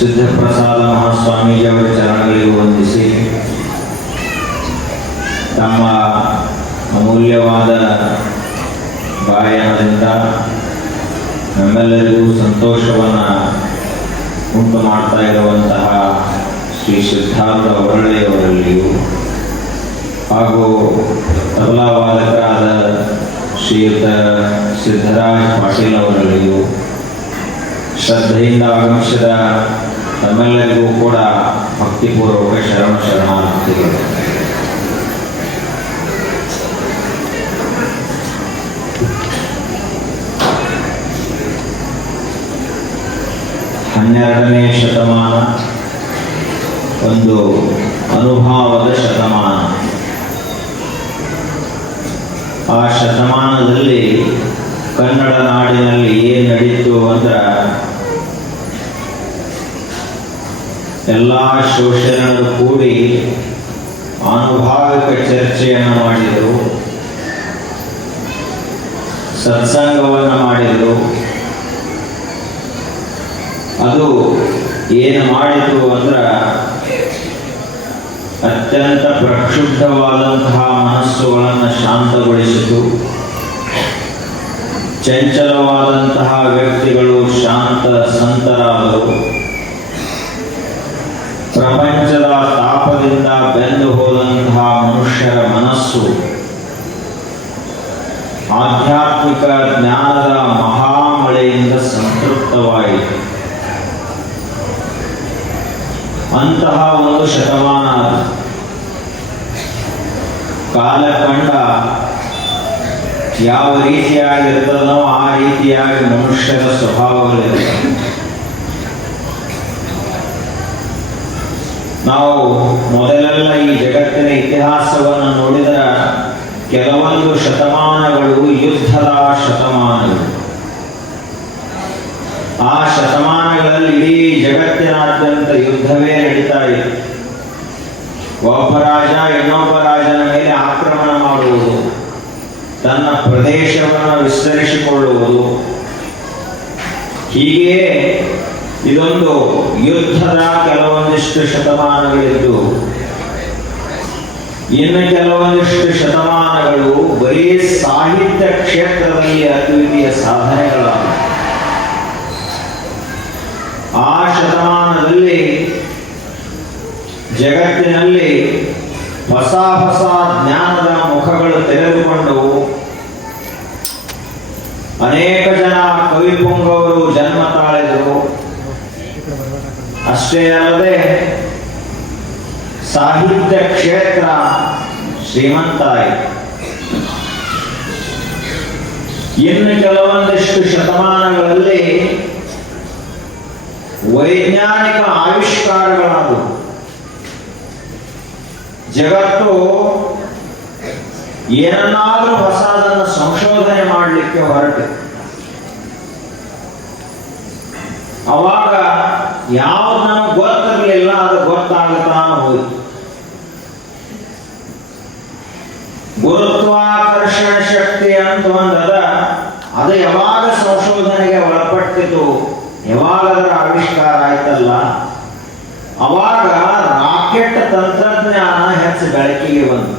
ಸಿದ್ಧಪ್ರಸಾದ ಮಹಾಸ್ವಾಮೀಜಿಯವರ ಚರಣಗಳಿಗೆ ವಂದಿಸಿ ತಮ್ಮ ಅಮೂಲ್ಯವಾದ ಗಾಯನದಿಂದ ನಮ್ಮೆಲ್ಲರಿಗೂ ಸಂತೋಷವನ್ನು ಉಂಟು ಮಾಡ್ತಾ ಇರುವಂತಹ ಶ್ರೀ ಸಿದ್ಧಾರ್ಥ ಹೊರಳೆಯವರಲ್ಲಿಯೂ ಹಾಗೂ ತಬಲಾವಾದಕರಾದ ಶ್ರೀಯುತ ಸಿದ್ದರಾಜ್ ಪಾಟೀಲ್ ಅವರಲ್ಲಿಯೂ ಶ್ರದ್ಧೆಯಿಂದ ಆಗಮಿಸಿದ ತಮ್ಮೆಲ್ಲರಿಗೂ ಕೂಡ ಭಕ್ತಿಪೂರ್ವಕ ಶರಣಾರ್ಥಿಗಳು. ಹನ್ನೆರಡನೇ ಶತಮಾನ ಒಂದು ಅನುಭವದ ಶತಮಾನ. ಆ ಶತಮಾನದಲ್ಲಿ ಕನ್ನಡ ನಾಡಿನಲ್ಲಿ ಏನು ನಡೀತು ಅಂದ್ರೆ ಎಲ್ಲ ಶೋಷಣೆಗಳು ಕೂಡಿ ಅನುಭಾವಿಕ ಚರ್ಚೆಯನ್ನು ಮಾಡಿದರು, ಸತ್ಸಂಗವನ್ನು ಮಾಡಿದರು. ಅದು ಏನು ಮಾಡಿತು ಅಂದ್ರೆ ಅತ್ಯಂತ ಪ್ರಕ್ಷುಬ್ಧವಾದಂತಹ ಮನಸ್ಸುಗಳನ್ನು ಶಾಂತಗೊಳಿಸಿತು. ಚಂಚಲವಾದಂತಹ ವ್ಯಕ್ತಿಗಳು ಶಾಂತ ಸಂತರಾದರು. ಪ್ರಪಂಚದ ತಾಪದಿಂದ ಬೆಂದು ಹೋದಂತಹ ಮನುಷ್ಯರ ಮನಸ್ಸು ಆಧ್ಯಾತ್ಮಿಕ ಜ್ಞಾನದ ಮಹಾಮಳೆಯಿಂದ ಸಂತೃಪ್ತವಾಯಿತು. ಅಂತಹ ಒಂದು ಶತಮಾನ ಕಾಲಖಂಡ ಯಾವ ರೀತಿಯಾಗಿರ್ತದೋ ಆ ರೀತಿಯಾಗಿ ಮನುಷ್ಯರ ಸ್ವಭಾವಗಳಿರ್ತವೆ. ನಾವು ಮೊದಲೆಲ್ಲ ಈ ಜಗತ್ತಿನ ಇತಿಹಾಸವನ್ನು ನೋಡಿದರೆ ಕೆಲವೊಂದು ಶತಮಾನಗಳು ಯುದ್ಧದ ಶತಮಾನಗಳು. ಆ ಶತಮಾನಗಳಲ್ಲಿ ಇಡೀ ಜಗತ್ತಿನಾದ್ಯಂತ ಯುದ್ಧವೇ ನಡೀತಾ ಇತ್ತು. ಒಬ್ಬ ರಾಜ ಇನ್ನೊಬ್ಬ ರಾಜನ ಮೇಲೆ ಆಕ್ರಮಣ ಮಾಡುವುದು, ತನ್ನ ಪ್ರದೇಶವನ್ನು ವಿಸ್ತರಿಸಿಕೊಳ್ಳುವುದು, ಹೀಗೆ ಇದೊಂದು ಯುದ್ಧದ ಕೆಲವೊಂದಿಷ್ಟು ಶತಮಾನಗಳಿದ್ದು, ಇನ್ನು ಕೆಲವೊಂದಿಷ್ಟು ಶತಮಾನಗಳು ಬರೀ ಸಾಹಿತ್ಯ ಕ್ಷೇತ್ರದಲ್ಲಿ ಅದ್ವಿತೀಯ ಸಾಧನೆಗಳಾದ. ಆ ಶತಮಾನದಲ್ಲಿ ಜಗತ್ತಿನಲ್ಲಿ ಹೊಸ ಹೊಸ ಜ್ಞಾನದ ಮುಖಗಳು ತೆರೆದುಕೊಂಡು ಅನೇಕ ಜನ ಕವಿಪುಂಗವರು ಜನ್ಮ ತಾಳಿದರು. ಅಷ್ಟೇ ಅಲ್ಲದೆ ಸಾಹಿತ್ಯ ಕ್ಷೇತ್ರ ಶ್ರೀಮಂತ ಆಯಿತು. ಇನ್ನು ಕೆಲವೊಂದಿಷ್ಟು ಶತಮಾನಗಳಲ್ಲಿ ವೈಜ್ಞಾನಿಕ ಆವಿಷ್ಕಾರಗಳಾದವು. ಜಗತ್ತು ಏನನ್ನಾದರೂ ಹೊಸದನ್ನು ಸಂಶೋಧನೆ ಮಾಡಲಿಕ್ಕೆ ಹೊರಟು. ಅವಾಗ ಯಾವ್ದು ನಮಗೆ ಗೊತ್ತಿರಲಿಲ್ಲ ಅದು ಗೊತ್ತಾಗುತ್ತಾ ಹೋಯಿತು. ಗುರುತ್ವಾಕರ್ಷಣ ಶಕ್ತಿ ಅಂತ ಒಂದದ, ಅದು ಯಾವಾಗ ಸಂಶೋಧನೆಗೆ ಒಳಪಟ್ಟಿತು, ಯಾವಾಗ ಅದರ ಆವಿಷ್ಕಾರ ಆಯ್ತಲ್ಲ, ಅವಾಗ ರಾಕೆಟ್ ತಂತ್ರಜ್ಞಾನ ಹೆಚ್ಚು ಬೆಳಕಿಗೆ ಬಂತು.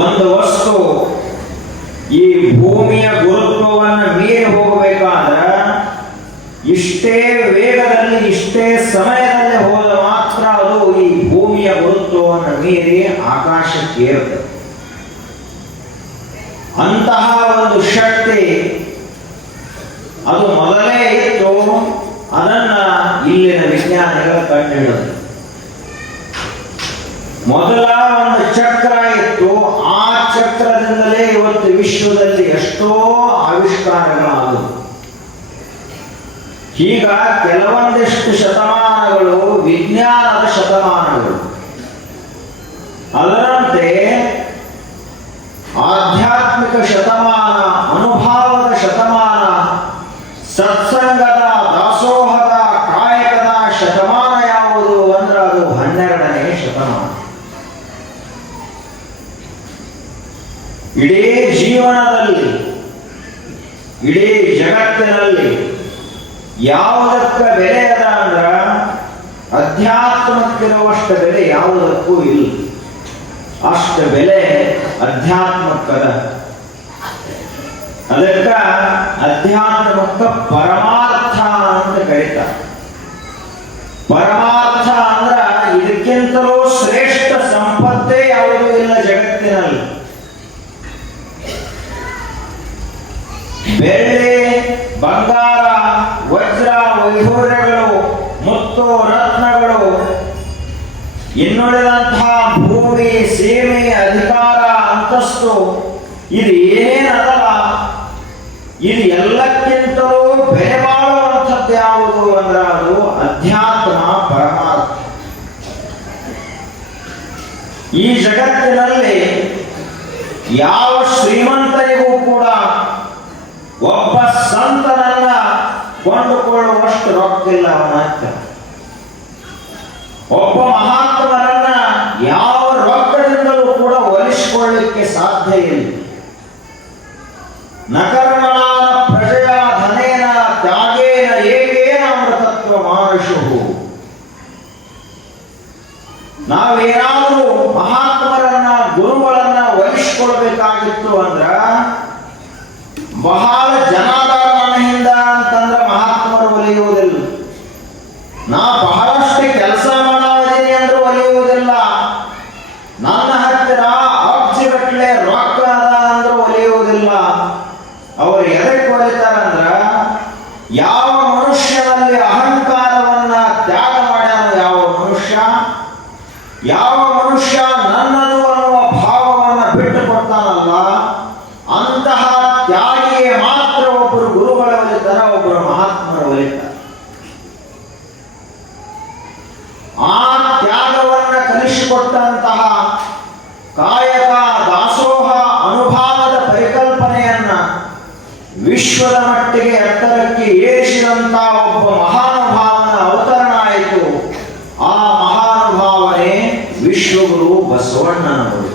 ಒಂದು ವಸ್ತು ಈ ಭೂಮಿಯ ಗುರುತ್ವವನ್ನು ಮೀರಿ ಹೋಗಬೇಕಾದ್ರೆ ಇಷ್ಟೇ ವೇಗದಲ್ಲಿ ಇಷ್ಟೇ ಸಮಯದಲ್ಲಿ ಹೋದ ಮಾತ್ರ ಅದು ಈ ಭೂಮಿಯ ಗುರುತ್ವವನ್ನು ಮೀರಿ ಆಕಾಶಕ್ಕೆ ಏರುತ್ತದೆ. ಅಂತಹ ಒಂದು ಶಕ್ತಿ ಅದು ಮೊದಲೇ ಇತ್ತು. ಅದನ್ನ ಇಲ್ಲಿನ ವಿಜ್ಞಾನಿಗಳು ಕಂಡುಹಿಡಿದರು. ಮೊದಲ ಒಂದು ಚಕ್ರ ಇತ್ತು. ಆ ಚಕ್ರದಿಂದಲೇ ಇವತ್ತು ವಿಶ್ವದಲ್ಲಿ ಎಷ್ಟೋ ಆವಿಷ್ಕಾರಗಳಾದವು. ಈಗ ಕೆಲವೊಂದಿಷ್ಟು ಶತಮಾನಗಳು ವಿಜ್ಞಾನದ ಶತಮಾನಗಳು. ಅದರಂತೆ ಆಧ್ಯಾತ್ಮಿಕ ಶತಮಾನ, ಅನುಭವದ ಶತಮಾನ, ಸತ್ಸಂಗದ ದಾಸೋಹದ ಕಾಯಕದ ಶತಮಾನ ಯಾವುದು ಅಂದ್ರೆ ಅದು 12ನೇ ಶತಮಾನ. ಇಡೀ ಜೀವನದಲ್ಲಿ, ಇಡೀ ಜಗತ್ತಿನಲ್ಲಿ ಯಾವುದಕ್ಕ ಬೆಲೆ ಅದ ಅಂದ್ರ ಅಧ್ಯಾತ್ಮಕ್ಕಿರುವಷ್ಟು ಬೆಲೆ ಯಾವುದಕ್ಕೂ ಇಲ್ಲ. ಅಷ್ಟು ಬೆಲೆ ಅಧ್ಯಾತ್ಮಕ್ಕದ. ಅದಕ್ಕ ಅಧ್ಯಾತ್ಮಕ್ಕ ಪರಮಾರ್ಥ ಅಂತ ಕರೀತಾರೆ. ಪರಮಾರ್ಥ ಅಂದ್ರ ಇದಕ್ಕಿಂತಲೂ ಶ್ರೇಷ್ಠ ಸಂಪತ್ತೇ ಯಾವುದೂ ಇಲ್ಲ ಜಗತ್ತಿನಲ್ಲಿ. ಬೆಳ್ಳಿ, ಬಂಗಾರ, ವಜ್ರ, ವೈಢೂರ್ಯಗಳು, ಮುತ್ತು, ರತ್ನಗಳು, ಇನ್ನುಳಿದಂತಹ ಭೂಮಿ, ಸೀಮೆ, ಅಧಿಕಾರ, ಅಂತಸ್ತು, ಇದು ಏನೇನದಲ್ಲ, ಇದು ಎಲ್ಲಕ್ಕಿಂತಲೂ ಬೆಲೆ ಬಾಳುವಂಥದ್ದು ಯಾವುದು ಅಂದ್ರೆ ಅದು ಅಧ್ಯಾತ್ಮ, ಪರಮಾರ್ಥ. ಈ ಜಗತ್ತಿನಲ್ಲಿ ಯಾವ ಶ್ರೀಮಂತನಿಗೂ ಕೂಡ ಒಬ್ಬ ಸಂತನನ್ನ ಕೊಂಡುಕೊಳ್ಳುವಷ್ಟು ರೊಕ್ಕಿಲ್ಲ ಅವನ ಹತ್ರ. ಒಬ್ಬ ಮಹಾತ್ಮರನ್ನ ಯಾವ ರೊಕ್ಕದಿಂದಲೂ ಕೂಡ ಒಲಿಸಿಕೊಳ್ಳಲಿಕ್ಕೆ ಸಾಧ್ಯ ಇಲ್ಲ. ನಕರ್ಮಣ ಪ್ರಜೆಯ ಧನೇನ ತ್ಯಾಗೇನ ಏಕೇನ ಅಮೃತತ್ವ ಮಾನುಷು. ನಾವೇನಾದರೂ ಮಹಾತ್ಮರನ್ನ, ಗುರುಗಳನ್ನ ಒಲಿಸಿಕೊಳ್ಬೇಕಾಗಿತ್ತು ಅಂದ್ರ ಬಹಳ ಜನಾಧಾರ ಮನೆಯಿಂದ ಅಂತಂದ್ರೆ ಮಹಾತ್ಮರು ಒಲಿಯುವುದಿಲ್ಲ. ನಾ ಬಹಳಷ್ಟು ಕೆಲಸ ಮಾಡೋದಿನಿ ಅಂದ್ರೆ ಒಲಿಯುವುದಿಲ್ಲ. ನನ್ನ ಹತ್ತಿರ ಅಬ್ಜಿಗಟ್ಟಲೆ ರೊಕ್ಕ ಅದ ಅಂದ್ರೆ ಒಲಿಯುವುದಿಲ್ಲ. ಅವರು ಎದಕ್ಕೆ ಒಲಿತಾರಂದ್ರ ಯಾವ ಮನುಷ್ಯನಲ್ಲಿ ಅಹಂಕಾರವನ್ನ ತ್ಯಾಗ ಮಾಡ್ಯಾನ, ಯಾವ ಮನುಷ್ಯ ನನ್ನದು ಅನ್ನುವ ಭಾವವನ್ನ ಬಿಟ್ಟು ಕೊಡ್ತಾನಲ್ಲ, ಅಂತಹ ತ್ಯಾಗಿಗೆ ಮಾತ್ರ ಒಬ್ಬರು ಗುರುಗಳ ಒಲಿತಾರ, ಒಬ್ಬರು ಮಹಾತ್ಮರು ಒಲಿತಾರೆ. ಆ ತ್ಯಾಗವನ್ನ ಕಲಿಸಿಕೊಟ್ಟಂತಹ ಕಾಯಕ, ದಾಸೋಹ ಅನುಭಾವದ ಪರಿಕಲ್ಪನೆಯನ್ನ ವಿಶ್ವದ ಮಟ್ಟಿಗೆ ಎತ್ತರಕ್ಕೆ ಏರಿಸಿದಂತಹ ಒಬ್ಬ ಮಹಾನುಭಾವನ ಅವತರಣ ಆಯಿತು. ಆ ಮಹಾನುಭಾವನೆ ವಿಶ್ವಗುರು ಬಸವಣ್ಣನವರು.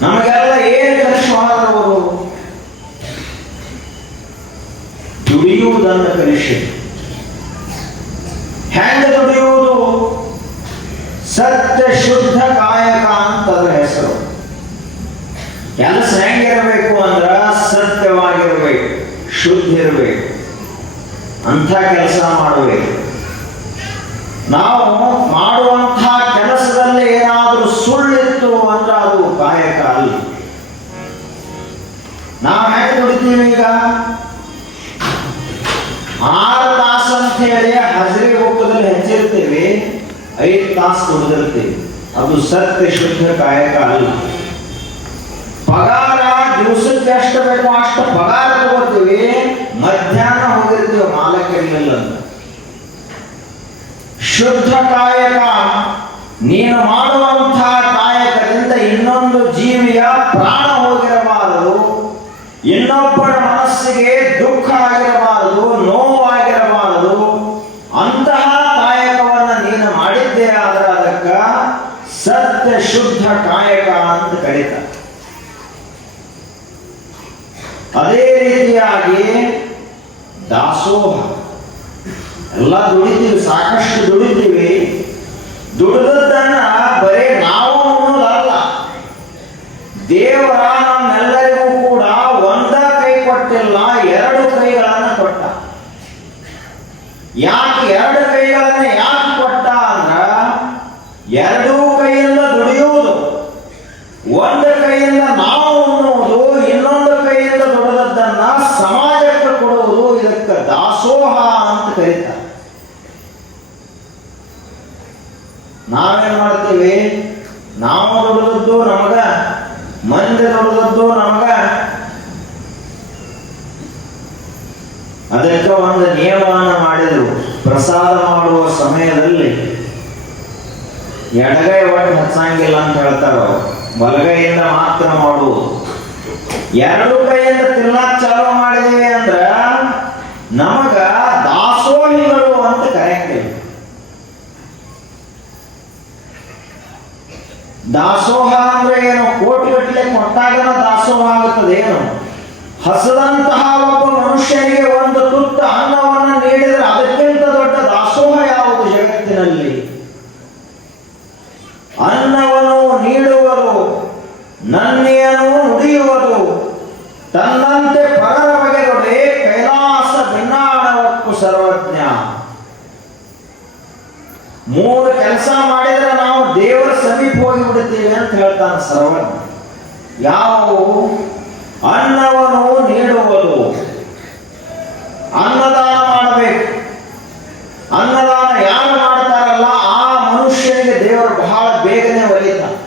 ನಮಗೆಲ್ಲ ಏನು ಕಲಿಸುವರು? ದುಡಿಯುವುದನ್ನು ಕಲಿಸಿ. ಹೆಂಗ ದುಡಿಯುವುದು? ಸತ್ಯ ಶುದ್ಧ ಕಾಯಕ ಅಂತ ಅದರ ಹೆಸರು. ಕೆಲಸ ಹೆಂಗಿರಬೇಕು ಅಂದ್ರ ಸತ್ಯವಾಗಿರ್ಬೇಕು, ಶುದ್ಧ ಇರಬೇಕು, ಅಂಥ ಕೆಲಸ ಮಾಡಬೇಕು. ನಾವು ಮಾಡುವಂತಹ ಕೆಲಸದಲ್ಲಿ ಏನಾದರೂ ಸುಳ್ಳಿತ್ತು ಅಂದ್ರೆ ಅದು ಕಾಯಕ ಅಲ್ಲ. ನಾವು ಹೆಂಗೆ ದುಡಿತೀವಿ? ಈಗ 6 ತಾಸು ಅಂತ ಹೇಳಿ ಹಜರಿ ಬುಕ್ಕದಲ್ಲಿ ಹೆಚ್ಚಿರ್ತೀವಿ, 5 ತಾಸು ದುಡಿದಿರ್ತೀವಿ. ಅದು ಸತ್ಯ ಶುದ್ಧ ಕಾಯಕ ಅಲ್ಲ. ಪಗಾರ ದಿವಸಕ್ಕೆ ಎಷ್ಟು ಬೇಕು ಅಷ್ಟು ಪಗಾರ ತಗೋತೀವಿ, ಮಧ್ಯಾಹ್ನ ಹೋಗಿರ್ತೀವಿ ಮಾಲಕರಿಲ್ಲ ಅಂತ. ಶುದ್ಧ ಕಾಯಕ, ನೀನು ಮಾಡುವಂತಹ ಕಾಯಕದಿಂದ ಇನ್ನೊಂದು ಜೀವಿಯ ಪ್ರಾಣ ಹೋಗಿರಬಾರದು, ಇನ್ನೊಬ್ಬರ ಮನಸ್ಸಿಗೆ ದುಃಖ ಆಗಿರಬಾರದು, ನೋವಾಗಿರಬಾರದು. ಅಂತಹ ಕಾಯಕವನ್ನ ನೀನು ಮಾಡಿದ್ದೇ ಆದ್ರೆ ಅದಕ್ಕ ಸತ್ಯ ಶುದ್ಧ ಕಾಯಕ ಅಂತ ಕರೀತಾರೆ. ಅದೇ ರೀತಿಯಾಗಿ ದಾಸೋಹ. ಎಲ್ಲ ದುಡಿತೀವಿ, ಸಾಕಷ್ಟು ದುಡಿತೀವಿ. ದುಡಿದದ್ದನ್ನ ಬರೀ ನಾವು ಅನ್ನೋದಲ್ಲ, ದೇವರ ನಮ್ಮೆಲ್ಲರಿಗೂ ಕೂಡ ಒಂದ ಕೈ ಕೊಟ್ಟಿಲ್ಲ, 2 ಕೈಗಳನ್ನ ಕೊಟ್ಟ. ಯಾಕೆ 2 ಕೈಗಳನ್ನ ಯಾಕೆ ಕೊಟ್ಟ ಅಂದ್ರ 2 ಕೈಯಿಂದ ದುಡಿಯುವುದು, ಒಂದು ಕೈಯಿಂದ ನಾವು ಅನ್ನುವುದು, ಇನ್ನೊಂದು ಕೈಯಿಂದ ದುಡಿದದ್ದನ್ನ ಸಮಾಜಕ್ಕೆ ಕೊಡುವುದು. ಇದಕ್ಕೆ ದಾಸೋಹ ಅಂತ ಕರೀತಾರೆ. ನಾವೇನ್ ಮಾಡ್ತೀವಿ? ನಾವು ದುಡಿದದ್ದು ನಮಗ, ಮಂದಿ ದುಡಿದದ್ದು ನಮಗ. ಅದಕ್ಕೆ ಒಂದು ನಿಯಮವನ್ನು ಮಾಡಿದ್ರು. ಪ್ರಸಾದ ಮಾಡುವ ಸಮಯದಲ್ಲಿ ಎಡಗೈ ಒಟ್ಟು ಹಚ್ಚಂಗಿಲ್ಲ ಅಂತ ಹೇಳ್ತಾರ. ಬಲಗೈಯಿಂದ ಮಾತ್ರ ಮಾಡುವುದು. 2 ಕೈಯಿಂದ ತಿನ್ನಕ್ ಚಾಲು ಮಾಡಿದೀವಿ ಅಂದ್ರ ನಮಗ ದಾಸೋಹಿಗಳು ಅಂತ ಕರೆಯಕ್ತೀವಿ. ದಾಸೋಹ ಅಂದ್ರೆ ಏನು? ಕೋಟಿ ಗಟ್ಟಲೆ ಕೊಟ್ಟಾಗನ ದಾಸೋಹ ಆಗುತ್ತದೆ ಏನು? ಹಸದಂತಹ ಒಬ್ಬ ತನ್ನಂತೆ ಪರರ ಬಗೆದೊಡೆ ಕೈಲಾಸ ಭಿನ್ನಾಣವಕ್ಕೂ ಸರ್ವಜ್ಞ. ಮೂರು ಕೆಲಸ ಮಾಡಿದ್ರೆ ನಾವು ದೇವರ ಸಮೀಪ ಹೋಗಿ ಬಿಡುತ್ತೀವಿ ಅಂತ ಹೇಳ್ತಾನೆ ಸರ್ವಜ್ಞ. ಯಾವುವು? ಅನ್ನವನ್ನು ನೀಡುವುದು, ಅನ್ನದಾನ ಮಾಡಬೇಕು. ಅನ್ನದಾನ ಯಾರು ಮಾಡ್ತಾರಲ್ಲ ಆ ಮನುಷ್ಯನಿಗೆ ದೇವರು ಬಹಳ ಬೇಗನೆ ಒಲಿತಾನೆ.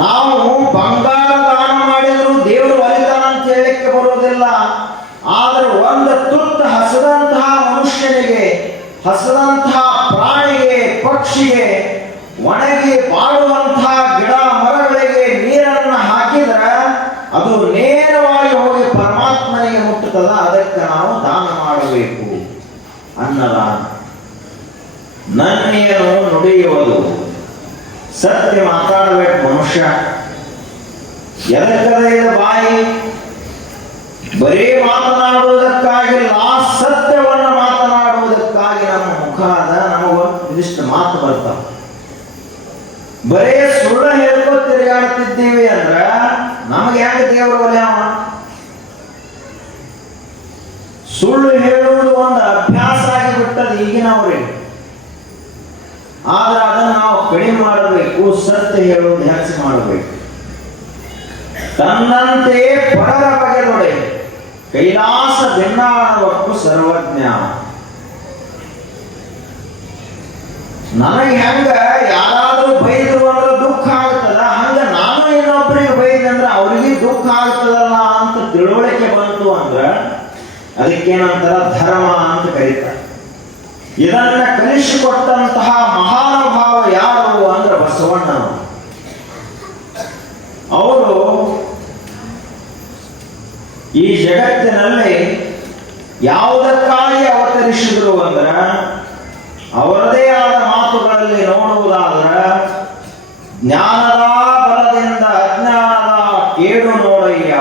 ನಾವು ಬಂಗಾರ ದಾನ ಮಾಡಿದ್ರು ದೇವರು ಒಲಿತಾನ ಅಂತ ಹೇಳಲಿಕ್ಕೆ ಬರುವುದಿಲ್ಲ. ಆದರೆ ಒಂದು ತುತ್ತು ಹಸದಂತಹ ಮನುಷ್ಯನಿಗೆ, ಹಸದಂತಹ ಪ್ರಾಣಿಗೆ, ಪಕ್ಷಿಗೆ, ಒಣಗಿ ಬಾಡುವಂತಹ ಗಿಡ ಮರಗಳಿಗೆ ನೀರನ್ನು ಹಾಕಿದ್ರೆ ಅದು ನೇರವಾಗಿ ಹೋಗಿ ಪರಮಾತ್ಮನಿಗೆ ಮುಟ್ಟುತ್ತದ. ಅದಕ್ಕೆ ನಾವು ದಾನ ಮಾಡಬೇಕು. ಅನ್ನದಾನ. ನನ್ನೇನು ನುಡಿಯುವುದು, ಸತ್ಯ ಮಾತಾಡಬೇಕು ಮನುಷ್ಯ. ಎದಕ್ಕದ ಬಾಯಿ ಬರೀ ಮಾತನಾಡುವುದಕ್ಕಾಗಿಲ್ಲ, ಸತ್ಯವನ್ನು ಮಾತನಾಡುವುದಕ್ಕಾಗಿ ನಮ್ಮ ಮುಖ ಅದ. ನಮಗೊಂದಿಷ್ಟು ಮಾತು ಬರ್ತಾವ. ಬರೇ ಸುಳ್ಳು ಹೇಳ್ಕೊ ತಿರುಗಾಡ್ತಿದ್ದೀವಿ ಅಂದ್ರ ನಮಗೆ ಹೆಂಗ ದೇವರು ಒಲೆಯವ? ಸುಳ್ಳು ಹೇಳುವುದು ಒಂದು ಅಭ್ಯಾಸ ಆಗಿಬಿಟ್ಟದ ಈಗಿನವ್ರಿಗೆ. ಆದ್ರೆ ಅದನ್ನು ನಾವು ಕಡಿಮೆ ಮಾಡಬೇಕು, ಸತ್ಯ ಹೇಳುವುದು ಹೆಚ್ಚು ಮಾಡಬೇಕು. ತನ್ನಂತೆ ಪರರ ಬಗೆದೊಡೆ ಕೈಲಾಸ ಭಿನ್ನಾಣವಕ್ಕೂ ಸರ್ವಜ್ಞ. ನನಗೆ ಹೆಂಗ ಯಾರಾದ್ರೂ ಬೈದ್ರು ಅಂದ್ರೆ ದುಃಖ ಆಗ್ತದ, ಹಂಗ ನಾನು ಇನ್ನೊಬ್ಬರಿಗೆ ಬೈದಂದ್ರೆ ಅವ್ರಿಗೆ ದುಃಖ ಆಗ್ತದಲ್ಲ ಅಂತ ತಿಳುವಳಿಕೆ ಬಂತು ಅಂದ್ರ ಅದಕ್ಕೇನಂತಾರ ಧರ್ಮ ಅಂತ ಕರೀತಾರೆ. ಇದನ್ನ ಕಲಿಸಿಕೊಟ್ಟಂತಹ ಮಹಾನುಭಾವ ಯಾರು ಅಂದ್ರೆ ಬಸವಣ್ಣನವರು. ಅವರು ಈ ಜಗತ್ತಿನಲ್ಲಿ ಯಾವುದಕ್ಕಾಗಿ ಅವತರಿಸಿದ್ರು ಅಂದ್ರ ಅವರದೇ ಆದ ಮಾತುಗಳಲ್ಲಿ ನೋಡುವುದಾದ್ರ ಜ್ಞಾನದ ಬಲದಿಂದ ಅಜ್ಞಾನದ ಕೇಡು ನೋಡಯ್ಯ,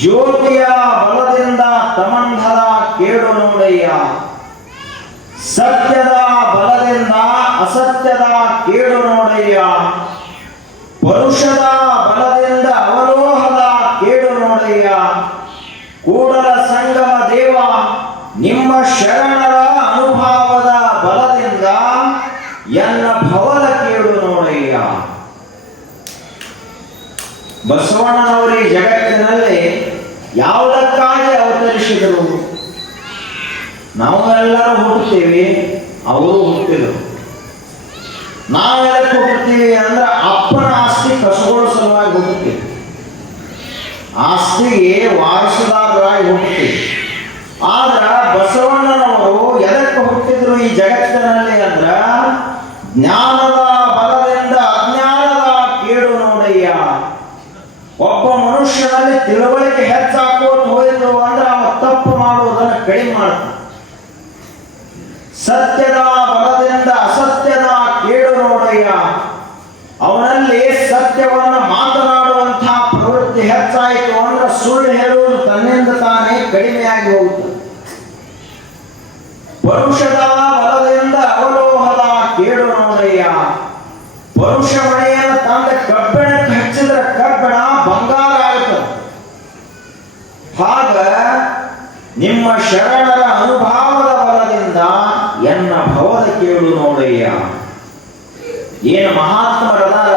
ಜ್ಯೋತಿಯ ಬಲದಿಂದ ತಮಂಧದ ಕೇಡು ನೋಡಯ್ಯ, ಸತ್ಯದ ಬಲದಿಂದ ಅಸತ್ಯದ ಕೇಡು ನೋಡಯ್ಯ, ಪರುಷದ ಬಲದಿಂದ ಅವರೋಹದ ಕೇಡು ನೋಡಯ್ಯ, ಕೂಡಲ ಸಂಗಮ ದೇವ ನಿಮ್ಮ ಶರಣರ ಅನುಭವದ ಬಲದಿಂದ ಎನ್ನ ಭವದ ಕೇಡು ನೋಡಯ್ಯ. ಬಸವಣ್ಣನವರು ಈ ಜಗತ್ತಿನಲ್ಲಿ ಯಾವುದಕ್ಕಾಗಿ ಅವತರಿಸಿದರು? ನಾವೆಲ್ಲರೂ ಹುಟ್ಟುತ್ತೀವಿ, ಅವರು ಹುಟ್ಟಿದರು. ನಾವೆಲ್ಲ ಹುಟ್ಟುತ್ತೀವಿ ಅಂದ್ರೆ ಅಪ್ಪನ ಆಸ್ತಿ ಕಸಗೊಳ್ಳೋ ಸಲುವಾಗಿ ಹುಟ್ಟುತ್ತೀವಿ, ಆಸ್ತಿಗೆ ವಾರಸುದಾರರಾಗಿ ಹುಟ್ಟುತ್ತೀವಿ. ಆದ್ರ ಬಸವಣ್ಣನವರು ಎದಕ್ಕೆ ಹುಟ್ಟಿದ್ರು ಈ ಜಗತ್ತಿನಲ್ಲಿ ಅಂದ್ರ ಜ್ಞಾನದ ಬಲದಿಂದ ಅಜ್ಞಾನದ ಕೇಡು ನೋಡಯ್ಯ. ಒಬ್ಬ ಮನುಷ್ಯನಲ್ಲಿ ತಿಳುವಳಿಕೆ ಹೆಚ್ಚಾಕೋದು ಹೋಯಿತು ಅಂದ್ರೆ ಅವ ತಪ್ಪು ಮಾಡುವುದನ್ನು ಕಡಿಮೆ ಮಾಡ್ತಾನೆ. ಸತ್ಯದ ಬಲದಿಂದ ಅಸತ್ಯದ ಕೇಡು ನೋಡಯ್ಯ. ಅವನಲ್ಲಿ ಸತ್ಯವನ್ನು ಮಾತನಾಡುವಂತಹ ಪ್ರವೃತ್ತಿ ಹೆಚ್ಚಾಯಿತು ಅಂದ್ರೆ ಸುಳ್ಳು ಹೇಳುವುದು ತನ್ನಿಂದ ತಾನೇ ಕಡಿಮೆಯಾಗಿ ಹೋಗುತ್ತದೆ. ಪರುಷದ ಬಲದಿಂದ ಅವಲೋಹದ ಕೇಡು ನೋಡಯ್ಯ. ಪರುಷ ಮಳೆಯನ್ನು ತಂದ ಕಬ್ಬಿಣಕ್ಕೆ ಹಚ್ಚಿದ್ರೆ ಕಬ್ಬಿಣ ಬಂಗಾರ ಆಗುತ್ತದೆ. ಹಾಗ ನಿಮ್ಮ ಶರಣರ ಅನುಭವದ ಬಲದಿಂದ ಎನ್ನ ಭವದ ಕೇಳು ನೋಡಯ್ಯ. ಏನು ಮಹಾತ್ಮರದಾರ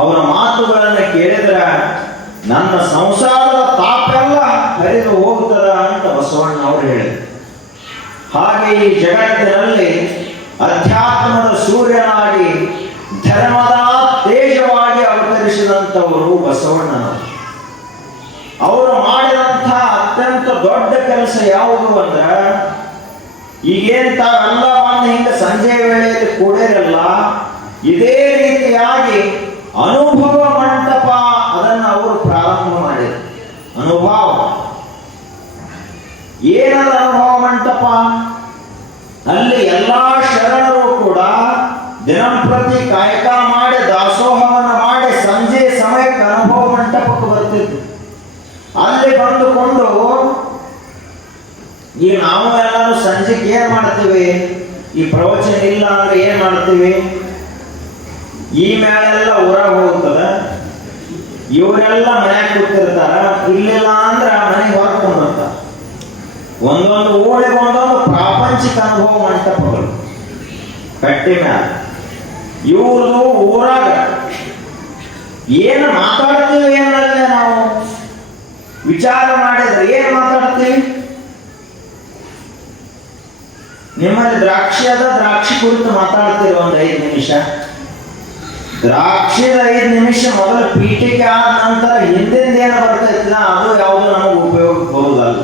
ಅವರ ಮಾತುಗಳನ್ನು ಕೇಳಿದ್ರೆ ನನ್ನ ಸಂಸಾರದ ತಾಪೆಲ್ಲ ಹರಿದು ಹೋಗುತ್ತದ ಅಂತ ಬಸವಣ್ಣ ಅವರು ಹೇಳಿದರು. ಹಾಗೆ ಈ ಜಗತ್ತಿನಲ್ಲಿ ಅಧ್ಯಾತ್ಮದ ಸೂರ್ಯನಾಗಿ ಧರ್ಮದ ತೇಜವಾಗಿ ಅವತರಿಸಿದಂಥವರು ಬಸವಣ್ಣನವರು. ಅವರು ಮಾಡಿದಂತಹ ಅತ್ಯಂತ ದೊಡ್ಡ ಕೆಲಸ ಯಾವುದು ಅಂದ್ರೆ ಈಗೇನ್ ತಾವೆಲ್ಲ ಬಂದು ಹಿಂಗೆ ಸಂಜೆ ವೇಳೆಯಲ್ಲಿ ಕೂಡಿರಲ್ಲ, ಇದೇ ರೀತಿಯಾಗಿ ಅನುಭವ ಮಂಟಪ ಅದನ್ನು ಅವರು ಪ್ರಾರಂಭ ಮಾಡಿದರು. ಅನುಭವ ಏನದ ಅನುಭವ ಮಂಟಪ? ಅಲ್ಲಿ ಎಲ್ಲಾ ಶರಣರು ಕೂಡ ದಿನಂಪ್ರತಿ ಕಾಯಕ ಮಾಡಿ ದಾಸೋಹವನ್ನು ಮಾಡಿ ಸಂಜೆ ಸಮಯಕ್ಕೆ ಅನುಭವ ಮಂಟಪಕ್ಕೆ ಬರ್ತಿದ್ರು. ಅಲ್ಲಿ ಬಂದುಕೊಂಡು ಈಗ ನಾವು ಎಲ್ಲರೂ ಸಂಜೆಗೆ ಏನ್ ಮಾಡ್ತೀವಿ? ಈ ಪ್ರವಚನ ಇಲ್ಲ ಅಂದ್ರೆ ಏನ್ ಮಾಡ್ತೀವಿ? ಈ ಮೇಳೆಲ್ಲ ಹೊರಗೆ ಹೋಗ್ತದ, ಇವರೆಲ್ಲ ಮನ್ಯಾಗ ಕೂತಿರ್ತಾರ, ಇಲ್ಲಿಲ್ಲ ಅಂದ್ರೆ ಮನೆಗೆ ಹೊರಕೊಂಡಿರ್ತಾರ. ಒಂದೊಂದು ಊರಿಗೆ ಒಂದೊಂದು ಪ್ರಾಪಂಚಿಕ ಅನುಭವ ಮಂಟಪಗಳು ಕಟ್ಟಿ ಮ್ಯಾಲ. ಇವ್ರದು ಊರಾಗ ಏನು ಮಾತಾಡ್ತೀವಿ ಏನಲ್ಲೇ ನಾವು ವಿಚಾರ ಮಾಡಿದ್ರೆ ಏನ್ ಮಾತಾಡ್ತೀವಿ? ನಿಮ್ಮಲ್ಲಿ ದ್ರಾಕ್ಷಿ ಅದ, ದ್ರಾಕ್ಷಿ ಕುರಿತು ಮಾತಾಡ್ತೀವಿ ಒಂದು 5 ನಿಮಿಷ. ದ್ರಾಕ್ಷಿದ 5 ನಿಮಿಷ ಮೊದಲು ಪೀಠಿಕೆ ಆದ ನಂತರ ಹಿಂದಿಂದ ಏನು ಬರ್ತೈತಿಲ್ಲ ಅದು ಯಾವುದು ನಮಗೆ ಉಪಯೋಗ ಬರುವುದಲ್ಲ.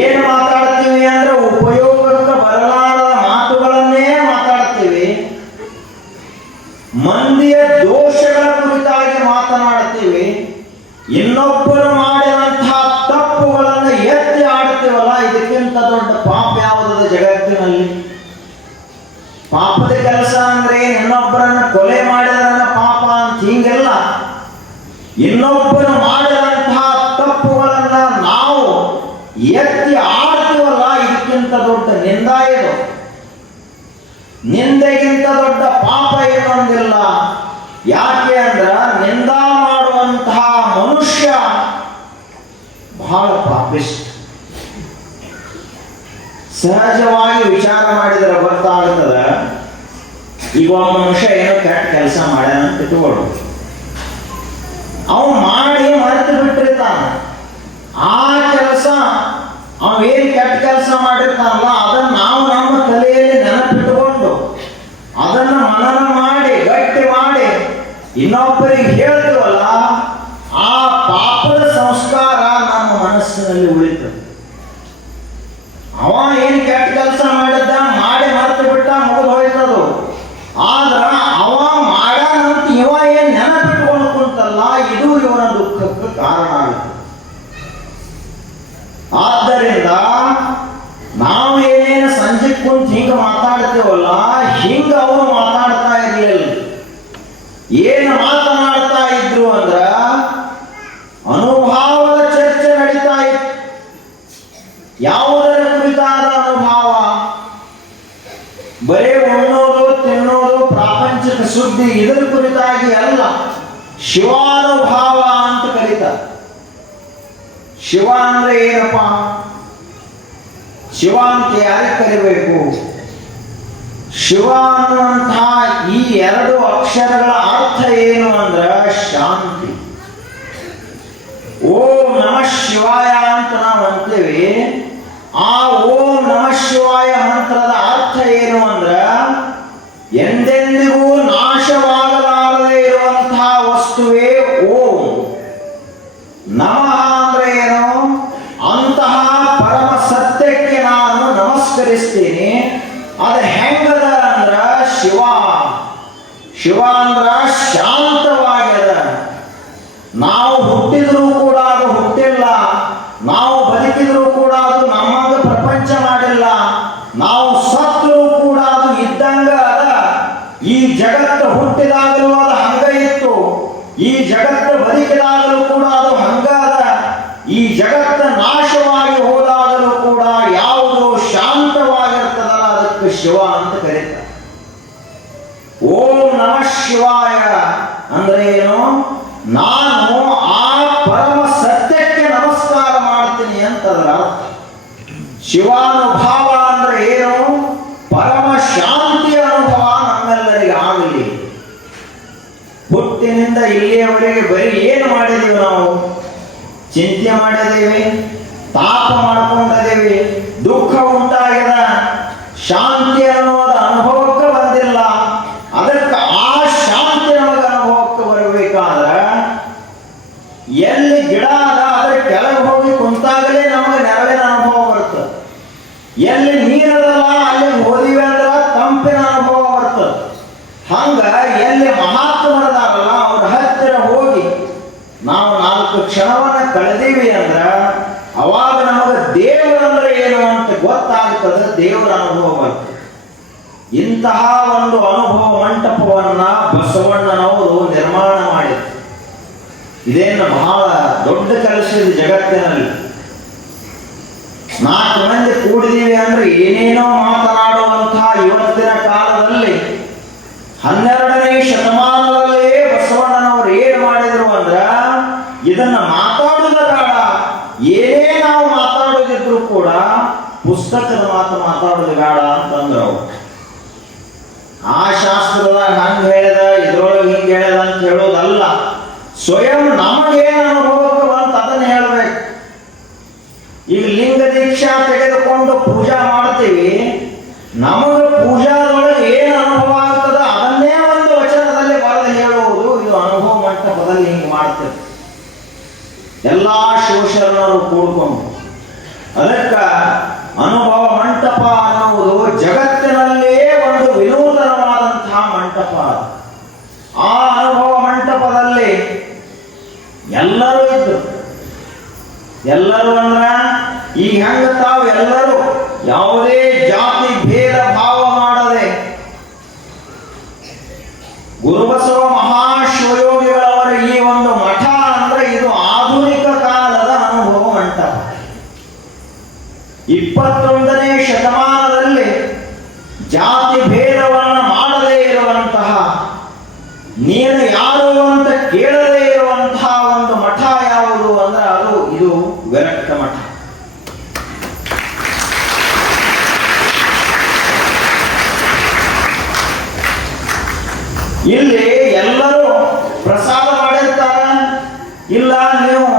ಏನು ಮಾತಾಡ್ತೀವಿ ಅಂದ್ರೆ ಉಪಯೋಗಕ್ಕೆ ಬರಲಾರದ ಮಾತುಗಳನ್ನೇ ಮಾತಾಡ್ತೀವಿ. ಮಂದಿಯ ದೋಷಗಳ ಕುರಿತಾಗಿ ಮಾತನಾಡ್ತೀವಿ. ಇನ್ನೊಬ್ಬರು ಮಾಡಿದಂತಹ ತಪ್ಪುಗಳನ್ನು ಎತ್ತಿ ಆಡ್ತೀವಲ್ಲ, ಇದಕ್ಕಿಂತ ದೊಡ್ಡ ಪಾಪ ಯಾವುದದ ಜಗತ್ತಿನಲ್ಲಿ? ಪಾಪದ ಕೆಲಸ ಅಂದ್ರೆ ಇನ್ನೊಬ್ಬರನ್ನ ಕೊಲೆ ಮಾಡಿದ್ರನ್ನ ಪಾಪ ಅಂತ ಹಿಂಗೆಲ್ಲ. ಇನ್ನೊಬ್ಬರು ಮಾಡಿದಂತಹ ತಪ್ಪುಗಳನ್ನ ನಾವು ಎತ್ತಿ ಆಡ್ತೀವಲ್ಲ, ಇದಕ್ಕಿಂತ ದೊಡ್ಡ ನಿಂದ ಇದು. ನಿಂದೆಗಿಂತ ದೊಡ್ಡ ಪಾಪ ಏನೊಂದಿಲ್ಲ. ಯಾಕೆ ಅಂದ್ರ ನಿಂದ ಮಾಡುವಂತಹ ಮನುಷ್ಯ ಬಹಳ ಪಾಪಿಷ್ಟ. ಸಹಜವಾಗಿ ವಿಚಾರ ಮಾಡಿದರೆ ಗೊತ್ತಾಗುತ್ತದ. ಈಗ ಒಬ್ಬ ಮನುಷ್ಯ ಏನೋ ಕೆಟ್ಟ ಕೆಲಸ ಮಾಡ್ಯಾನ ಅಂತ ಇಟ್ಕೊಳ್ಳು. ಅವನು ಮಾಡಿ ಮರೆತು ಬಿಟ್ಟಿರ್ತಾನ. ಆ ಕೆಲಸ ಅವೇನು ಕೆಟ್ಟ ಕೆಲಸ ಮಾಡಿರ್ತಾನಲ್ಲ ಅದನ್ನ ನಾವು ನಮ್ಮ ತಲೆಯಲ್ಲಿ ನೆನಪಿಟ್ಟುಕೊಂಡು ಅದನ್ನ ಮನನ ಮಾಡಿ ಗಟ್ಟಿ ಮಾಡಿ ಇನ್ನೊಬ್ಬರಿಗೆ ಹೇಳ್ತೀವಲ್ಲ, ಆ ಪಾಪದ ಸಂಸ್ಕಾರ ನಮ್ಮ ಮನಸ್ಸಿನಲ್ಲಿ ಉಳಿತದೆ. ಅವ ಏನು ಕೆಟ್ಟ ಕೆಲಸ ಮಾಡಿದ್ದ, ಮಾಡಿ ಮರೆತು ಬಿಟ್ಟ, ಮುಗಿದು ಹೋಯ್ತದು. ಆದ್ರ ಅವ ಮಾಡಂತ ಇವ ಏನ್ ನೆನಪಿಟ್ಕೊಂಡು ಕುಂತಲ್ಲ, ಇದು ಇವನ ದುಃಖಕ್ಕೆ ಕಾರಣ ಆಗುತ್ತೆ. ಆದ್ದರಿಂದ ನಾವು ಏನೇನು ಸಂಜೆ ಕುಂತ ಹಿಂಗ ಮಾತಾಡ್ತೀವಲ್ಲ, ಹಿಂಗ ಅವರು ಮಾತಾಡ್ತಾ ಇರ್ಲಿಲ್ಲ. ಏನು ಮಾತನಾಡ್ತಾ ಇದ್ರು ಅಂದ್ರ ಅನುಭವದ ಚರ್ಚೆ ನಡೀತಾ ಇತ್ತು. ಯಾವುದರ ಕುರಿತಾದ ಅನುಭವ? ಬರೇ ಉಣ್ಣೋದು ತಿನ್ನೋದು ಪ್ರಾಪಂಚಿಕ ಸುದ್ದಿ ಇದರ ಕುರಿತಾಗಿ ಅಲ್ಲ, ಶಿವಾನುಭವ ಅಂತ ಕರೀತಾರೆ. ಶಿವ ಅಂದ್ರೆ ಏನಪ್ಪ? ಶಿವ ಅಂತ ಯಾರಿಗೆ ಕರಿಬೇಕು? ಶಿವ ಅನ್ನುವಂತಹ ಈ 2 ಅಕ್ಷರಗಳ ಅರ್ಥ ಏನು ಅಂದ್ರ ಶಾಂತಿ. ಓಂ ನಮಃ ಶಿವಾಯ ಅಂತ ನಾವು ಅಂತೇವೆ. ಆ ಓಂ ನಮಃ ಶಿವಾಯ ಮಂತ್ರದ ಅರ್ಥ ಏನು ಅಂದ್ರ ಎಂದೆಂದಿಗೂ ನಾಶವಾಗಲಾರದೆ ಇರುವಂತಹ ವಸ್ತುವೇ ಓಂ. ನಮಃ ಅಂದ್ರೆ ಏನು? ಅಂತಹ ಪರಮ ಸತ್ಯಕ್ಕೆ ನಾನು ನಮಸ್ಕರಿಸ್ತೀನಿ. ಅದು ಹೆಂಗದ ಅಂದ್ರ ಶಿವ. ಶಿವ ಅಂದ್ರ ಶಾಂತವಾಗ್ಯದ. ನಾವು ಹುಟ್ಟಿದ್ರು ಕೂಡ ಅದು ಹುಟ್ಟಿಲ್ಲ, ನಾವು ಬದುಕಿದ್ರು ಕೂಡ ಅದು ನಮ್ಮಂಗ ಪ್ರಪಂಚ ಮಾಡಿಲ್ಲ, ನಾವು ಸತ್ರು ಕೂಡ ಅದು ಇದ್ದಂಗ ಅದ. ಈ ಜಗತ್ತು ಹುಟ್ಟಿದಾಗಲೂ ಅದು ಹಂಗ ಇತ್ತು, ಈ ಜಗತ್ತು ಬದುಕಿದಾಗಲೂ ಕೂಡ ಅದು ಹಂಗ ಅದ. ಈ ಜಗತ್ತು ನಾಶವಾಗಿ ಹೋದಾಗಲೂ ಕೂಡ ಯಾವುದು ಶಾಂತವಾಗಿರ್ತದಲ್ಲ ಅದಕ್ಕೆ ಶಿವ ಅಂತ ಕರೀತಾರೆ. ಓಂ ನಮಃ ಶಿವಾಯ ಅಂದ್ರೆ ಏನು? ನಾನು ಆ ಪರಮ ಸತ್ಯಕ್ಕೆ ನಮಸ್ಕಾರ ಮಾಡ್ತೀನಿ ಅಂತ ಅದರ ಅರ್ಥ. ಶಿವಾನುಭವ ಅಂದ್ರೆ ಏನು? ಪರಮ ಶಾಂತಿಯ ಅನುಭವ ನಮ್ಮೆಲ್ಲರಿಗೆ ಆಗಲಿ. ಹುಟ್ಟಿನಿಂದ ಇಲ್ಲಿಯವರೆಗೆ ಬರೀ ಏನು ಮಾಡಿದೀವಿ ನಾವು? ಚಿಂತೆ ಮಾಡಿದ್ದೇವೆ, ತಾಪ ಮಾಡ್ಕೊಂಡಿದ್ದೇವೆ, ದುಃಖ ಉಂಟಾಗಿದೆ, ಶಾಂತಿ ಅನ್ನೋದು ಅನುಭವಕ್ಕೆ ಬಂದಿಲ್ಲ. ಅದಕ್ಕೆ ಆ ಶಾಂತಿ ನಮಗೆ ಅನುಭವಕ್ಕೆ ಬರಬೇಕಾದ್ರೆ ಎಲ್ಲಿ ಗಿಡ ಅದ ಅದ್ರ ಕೆಳಗೆ ಹೋಗಿ ಕುಂತಾಗಲೇ ನಮಗೆ ನೆರಳಿನ ಅನುಭವ ಬರ್ತದೆ. ಎಲ್ಲಿ ನೀರದಲ್ಲ ಅಲ್ಲಿ ಹೋದಿವೆ ಅಂದ್ರೆ ತಂಪಿನ ಅನುಭವ ಬರ್ತದೆ. ಹಂಗ ಎಲ್ಲಿ ಮಹಾತ್ಮರದಾರಲ್ಲ ಅವ್ರ ಹತ್ತಿರ ಹೋಗಿ ನಾವು 4 ಕ್ಷಣವನ್ನ ಕಳೆದೀವಿ ಅಂದ್ರ ಅವಾಗ ನಮಗೆ ದೇವರಂದ್ರೆ ಏನು ಅಂತ ಗೊತ್ತಾಗ್ತದೆ, ದೇವರ ಅನುಭವ ಬರ್ತದೆ. ಇಂತಹ ಒಂದು ಅನುಭವ ಮಂಟಪವನ್ನ ಬಸವಣ್ಣನವರು ನಿರ್ಮಾಣ ಮಾಡಿದ್ರು. ಇದೇನು ಬಹಳ ದೊಡ್ಡ ಕೆಲಸ ಇದೆ ಜಗತ್ತಿನಲ್ಲಿ. 4 ಮಂದಿ ಕೂಡಿದೀವಿ ಅಂದ್ರೆ ಏನೇನೋ ಮಾತನಾಡುವಂತಹ ಇವತ್ತಿನ ಕಾಲದಲ್ಲಿ 12ನೇ ಶತಮಾನದಲ್ಲೇ ಬಸವಣ್ಣನವರು ಇದನ್ನ ಮಾತಾಡುವುದ ಬೇಡ. ಏನೇ ನಾವು ಮಾತಾಡೋದಿದ್ರು ಕೂಡ ಪುಸ್ತಕದ ಮಾತು ಮಾತಾಡೋದು ಬೇಡ ಅಂತಂದ್ರು ಅವ್ರು. ಆ ಶಾಸ್ತ್ರದಾಗ ಹಂಗ ಹೇಳಿದ, ಇದ್ರೊಳಗೆ ಹಿಂಗ ಹೇಳಿದ ಅಂತ ಹೇಳೋದಲ್ಲ. ಸ್ವಯಂ ನಮಗೇನು ಅನುಭವಕ್ಕೆ ಬಂತ ಅದನ್ನ ಹೇಳ್ಬೇಕು. ಈಗ ಲಿಂಗ ದೀಕ್ಷಾ ತೆಗೆದುಕೊಂಡು ಪೂಜಾ ಮಾಡ್ತೀವಿ, ನಮಗ ಪೂಜಾದೊಳಗೆ ಏನು ಅನುಭವ ಆಗ್ತದ ಅದನ್ನೇ ಒಂದು ವಚನದಲ್ಲಿ ಬರೆದು ಹೇಳುವುದು. ಇದು ಅನುಭವ ಮಂಟಪದಲ್ಲಿ ಹಿಂಗೆ ಮಾಡ್ತೇವೆ ಎಲ್ಲಾ ಶಿವಶರಣರು ಕೂಡ್ಕೊಂಡು. ಅದಕ್ಕ ಅನುಭವ ಮಂಟಪ ಅನ್ನುವುದು ಜಗತ್ತಿನಲ್ಲೇ ಒಂದು ವಿನೂತನವಾದಂತಹ ಮಂಟಪ. ಆ ಅನುಭವ ಮಂಟಪದಲ್ಲಿ ಎಲ್ಲರೂ ಇದ್ರು. ಎಲ್ಲರೂ ಅಂದ್ರ ಈಗ ಹೆಂಗ ತಾವು ಎಲ್ಲರೂ ಯಾವುದೇ ಜಾತಿ ಭೇದ ಭಾವ ಮಾಡದೆ ಗುರುಬಸವ ಮಹಾಶಿವಯೋಗಿಗಳವರ ಈ ಒಂದು ಮಠ ಅಂದ್ರೆ ಇದು ಆಧುನಿಕ ಕಾಲದ ಅನುಭವ ಮಂಟಪ. 21ನೇ ಶತಮಾನದಲ್ಲಿ ಜಾತಿ ಭೇದವನ್ನ ಮಾಡದೇ ಇರುವಂತಹ, ನೀನು ಯಾರು ಅಂತ ಕೇಳದೇ ಇರುವಂತಹ ಒಂದು ಮಠ ಯಾವುದು ಅಂದ್ರೆ ಅದು ಇದು ವಿರಕ್ತ ಮಠ. ಇಲ್ಲಿ ಎಲ್ಲರೂ ಪ್ರಸಾದ ಮಾಡಿರ್ತಾರ. ಇಲ್ಲ ನೀವು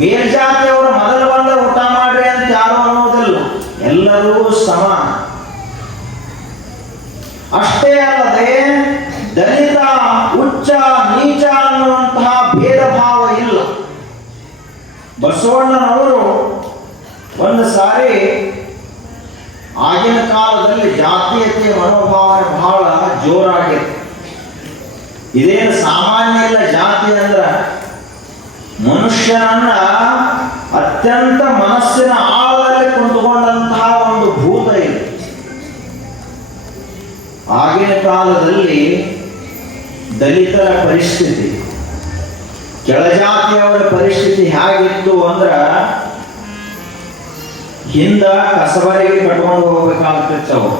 ಮೇಲ್ಜಾತಿಯವರು ಮೊದಲು ಬಂದ ಊಟ ಮಾಡ್ರಿ ಅಂತ ಯಾರು ಅನ್ನೋದಿಲ್ಲ. ಎಲ್ಲರೂ ಸಮಾನ. ಅಷ್ಟೇ ಅಲ್ಲದೆ ದಲಿತ ಉಚ್ಚ ನೀಚ ಅನ್ನುವಂತಹ ಭೇದ ಭಾವ ಇಲ್ಲ. ಬಸವಣ್ಣನವರು ಒಂದು ಸಾರಿ ಆಗಿನ ಕಾಲದಲ್ಲಿ ಜಾತೀಯತೆ ಮನೋಭಾವನೆ ಬಹಳ ಜೋರಾಗಿತ್ತು. ಇದೇನು ಸಾಮಾನ್ಯ ಇಲ್ಲ. ಜಾತಿ ಅಂದ್ರ ಮನುಷ್ಯನನ್ನ ಅತ್ಯಂತ ಮನಸ್ಸಿನ ಆಳದಲ್ಲಿ ಕುಂತುಕೊಂಡಂತಹ ಒಂದು ಭೂತ ಇದೆ. ಆಗಿನ ಕಾಲದಲ್ಲಿ ದಲಿತರ ಪರಿಸ್ಥಿತಿ, ಕೆಳಜಾತಿಯವರ ಪರಿಸ್ಥಿತಿ ಹೇಗಿತ್ತು ಅಂದ್ರ ಹಿಂದ ಕಸಬರಿಗೆ ಕಟ್ಕೊಂಡು ಹೋಗ್ಬೇಕಾಗ್ತಿತ್ತು. ಅವರು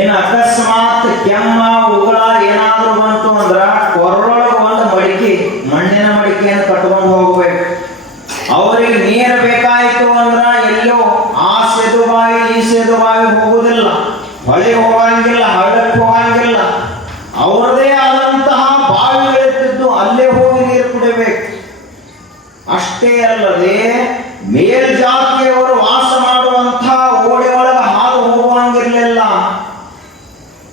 ಏನು ಅಕಸ್ಮಾತ್ ಕೆಮ್ಮ ಉಗುಳ ಏನಾದ್ರೂ ಬಂತು ಅಂದ್ರ ಕೊರಳೊಳಗೆ ಒಂದು ಮಡಿಕೆ, ಮಣ್ಣಿನ ಮಡಿಕೆಯನ್ನು ಕಟ್ಕೊಂಡು ಹೋಗ್ಬೇಕು. ಅವರಿಗೆ ನೀರು ಬೇಕಾಯ್ತು ಅಂದ್ರ ಎಲ್ಲೋ ಆ ಸೇದು ಬಾವಿ ಈ ಸೇದು ಬಾವಿ ಹೋಗುದಿಲ್ಲ, ಹೊಳೆ ಹೋಗಂಗಿಲ್ಲ, ಹಳ್ಳಕ್ಕೆ ಹೋಗಂಗಿಲ್ಲ. ಅವರದೇ ಆದಂತಹ ಬಾವಿಗಳಿರ್ತಿದ್ದು ಅಲ್ಲೇ ಹೋಗಿ ನೀರು ಕುಡಿಬೇಕು. ಅಷ್ಟೇ ಅಲ್ಲದೆ ಮೇಲ್ಜಾತಿಯವರು ವಾಸ ಮಾಡುವಂತಹ ಓಡಿ ಒಳಗೆ ಹಾದು ಹೋಗುವಂಗಿರ್ಲಿಲ್ಲ.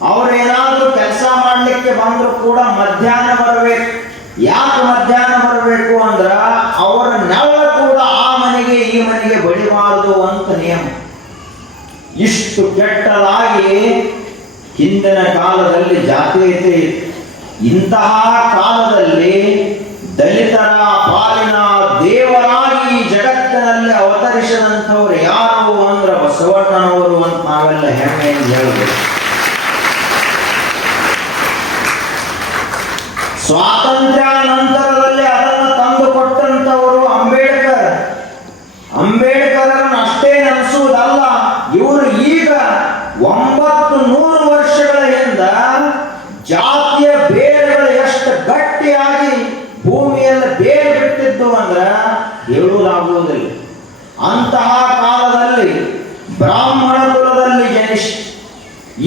ಅವರೇನಾದ್ರೂ ಕೆಲಸ ಮಾಡ್ಲಿಕ್ಕೆ ಬಂದ್ರು ಕೂಡ ಮಧ್ಯಾಹ್ನ ಬರಬೇಕು. ಯಾಕೆ ಮಧ್ಯಾಹ್ನ ಬರಬೇಕು ಅಂದ್ರ ಅವರ ನೆರಳು ಕೂಡ ಆ ಮನೆಗೆ ಈ ಮನೆಗೆ ಬಡಿಬಾರದು ಅಂತ ನಿಯಮ. ಇಷ್ಟು ಕೆಟ್ಟದಾಗಿ ಹಿಂದಿನ ಕಾಲದಲ್ಲಿ ಜಾತೀಯತೆ ಇತ್ತು. ಇಂತಹ ಕಾಲದಲ್ಲಿ ದಲಿತರ ಪಾಲಿನ ದೇವರಾಗಿ ಈ ಜಗತ್ತಿನಲ್ಲಿ ಅವತರಿಸಿದಂಥವ್ರು ಯಾರು ಅಂದ್ರ ಬಸವಣ್ಣನವರು ಅಂತ ನಾವೆಲ್ಲ ಹೆಮ್ಮೆಯಿಂದ ಹೇಳಬೇಕು. ಸ್ವಾತಂತ್ರ್ಯ ನಂತರದಲ್ಲಿ ಅದನ್ನು ತಂದು ಕೊಟ್ಟಂತವರು ಅಂಬೇಡ್ಕರ್. ಅಂಬೇಡ್ಕರನ್ನು ಅಷ್ಟೇ ನೆನೆಸುವುದಲ್ಲ, ಇವರು ಈಗ 900 ವರ್ಷಗಳ ಹಿಂದ ಜಾತಿಯ ಬೇರುಗಳು ಎಷ್ಟು ಗಟ್ಟಿಯಾಗಿ ಭೂಮಿಯಲ್ಲಿ ಬೇರು ಬಿಟ್ಟಿದ್ದು ಅಂದ್ರ ಹೇಳುವುದಾಗುವುದಿಲ್ಲ. ಅಂತಹ ಕಾಲದಲ್ಲಿ ಬ್ರಾಹ್ಮಣ ಕುಲದಲ್ಲಿ ಜನಿಸಿ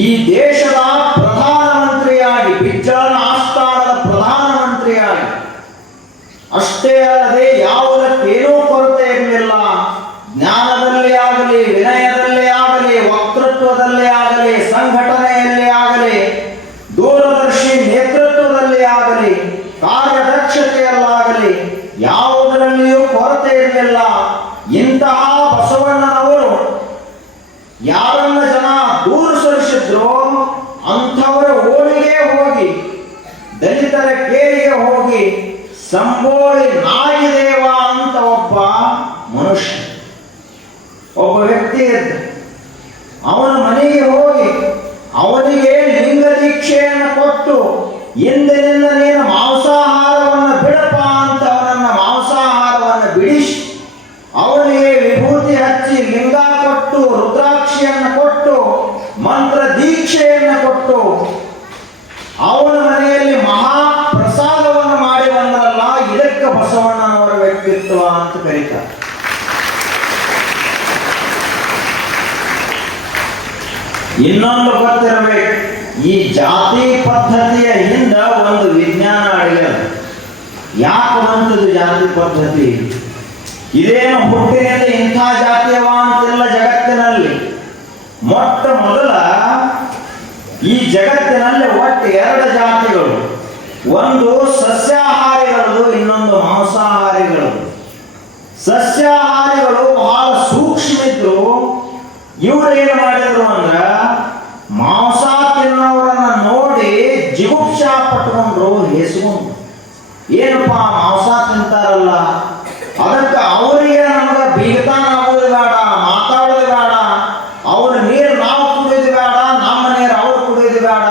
ಈ ದೇಶದ ಪ್ರಧಾನಮಂತ್ರಿಯಾಗಿ, ಬಿಜ್ಜಳನ ಆಸ್ಥಾನದ ಪ್ರಧಾನಮಂತ್ರಿಯಾಗಿ, ಅಷ್ಟೇ ಅಲ್ಲದೆ ಯಾವುದಕ್ಕೇನೂ ಕೊರತೆ ಇರಲಿಲ್ಲ. ಜ್ಞಾನದಲ್ಲಿ ಆಗಲಿ, ವಿನಯದಲ್ಲಿ ಆಗಲಿ, ವಕ್ತೃತ್ವದಲ್ಲಿ ಆಗಲಿ, ಸಂಘಟನೆಯಲ್ಲಿ ಆಗಲಿ, ದೂರದರ್ಶಿ ನೇತೃತ್ವದಲ್ಲಿ ಆಗಲಿ, ಕಾರ್ಯದಕ್ಷತೆಯಲ್ಲಾಗಲಿ ಯಾವುದರಲ್ಲಿಯೂ ಕೊರತೆ ಇರಲಿಲ್ಲ. ಇಂತಹ ಬಸವಣ್ಣನವರು ಯಾರನ್ನ ಜನ ದೂರ ಸರಿಸಿದ್ರು ಅಂಥವರ ಓಣಿಗೆ ಹೋಗಿ, ದಲಿತರ ಕೇರಿಗೆ ಹೋಗಿ ಸಂಬೋಳಿ ನಾಗಿದೇವ ಅಂತ ಒಬ್ಬ ಮನುಷ್ಯ, ಒಬ್ಬ ವ್ಯಕ್ತಿ ಇದ್ದ. ಅವನ ಮನೆಗೆ ಹೋಗಿ ಅವನಿಗೆ ಲಿಂಗ ದೀಕ್ಷೆಯನ್ನು ಕೊಟ್ಟು, ಇಂದಿನಿಂದ ನೀನು ಮಾಂಸಾಹಾರವನ್ನು ಬಿಡಪ್ಪ ಅಂತ ಅವನನ್ನ ಮಾಂಸಾಹಾರವನ್ನು ಬಿಡಿಸಿ, ಅವನಿಗೆ ವಿಭೂತಿ ಹಚ್ಚಿ ಲಿಂಗ ಕೊಟ್ಟು, ರುದ್ರಾಕ್ಷಿಯನ್ನು ಕೊಟ್ಟು, ಮಂತ್ರ ದೀಕ್ಷೆಯನ್ನು ಕೊಟ್ಟು, ಅವನ ಮನೆಯಲ್ಲಿ ಮಹಾಪ್ರಸಾದವನ್ನು ಮಾಡಿ ಬಂದ್ರಲ್ಲ. ಇದಕ್ಕೆ ಅಂತ ಕರೀತಾರೆ. ಇನ್ನೊಂದು ಗೊತ್ತಿರಬೇಕು, ಈ ಜಾತಿ ಪದ್ಧತಿಯ ಹಿಂದ ಒಂದು ವಿಜ್ಞಾನ ಅಡಗಿದೆ. ಯಾಕೆ ಬಂತದು ಜಾತಿ ಪದ್ಧತಿ? ಇದೇನು ಹುಟ್ಟಿನಿಂದ ಇಂಥ ಜಾತಿಯವ ಅಂತಿಲ್ಲ ಜಗತ್ತಿನಲ್ಲಿ. ಮೊಟ್ಟ ಮೊದಲ ಈ ಜಗತ್ತಿನಲ್ಲಿ ಒಟ್ಟು 2 ಜಾತಿಗಳು, ಒಂದು ಸಸ್ಯಾಹಾರಿಗಳದು, ಇನ್ನೊಂದು ಮಾಂಸಾಹಾರಿಗಳದು. ಸಸ್ಯಾಹಾರಿಗಳು ಬಹಳ ಸೂಕ್ಷ್ಮ ಇದ್ರು. ಇವ್ರು ಏನು ಮಾಡಿದ್ರು ಅಂದ್ರ ಮಾಂಸ ತಿನ್ನೋರನ್ನ ನೋಡಿ ಜಿಗುಪ್ಸ ಪಟ್ಕೊಂಡ್ರು, ಹೆಸ್ಕೊಂಡ್ರು. ಏನಪ್ಪಾ ಮಾಂಸ ತಿಂತಾರಲ್ಲ, ಅದಕ್ಕೆ ಅವರಿಗೆ ನಮ್ಗೆ ಬೀಗತಾನ ಆಗೋದು ಬೇಡ, ಮಾತಾಡೋದು ಬೇಡ, ಅವ್ರ ನೀರು ನಾವು ಕುಡಿಯೋದು ಬೇಡ, ನಮ್ಮ ನೀರು ಅವ್ರು ಕುಡಿಯೋದು ಬೇಡ,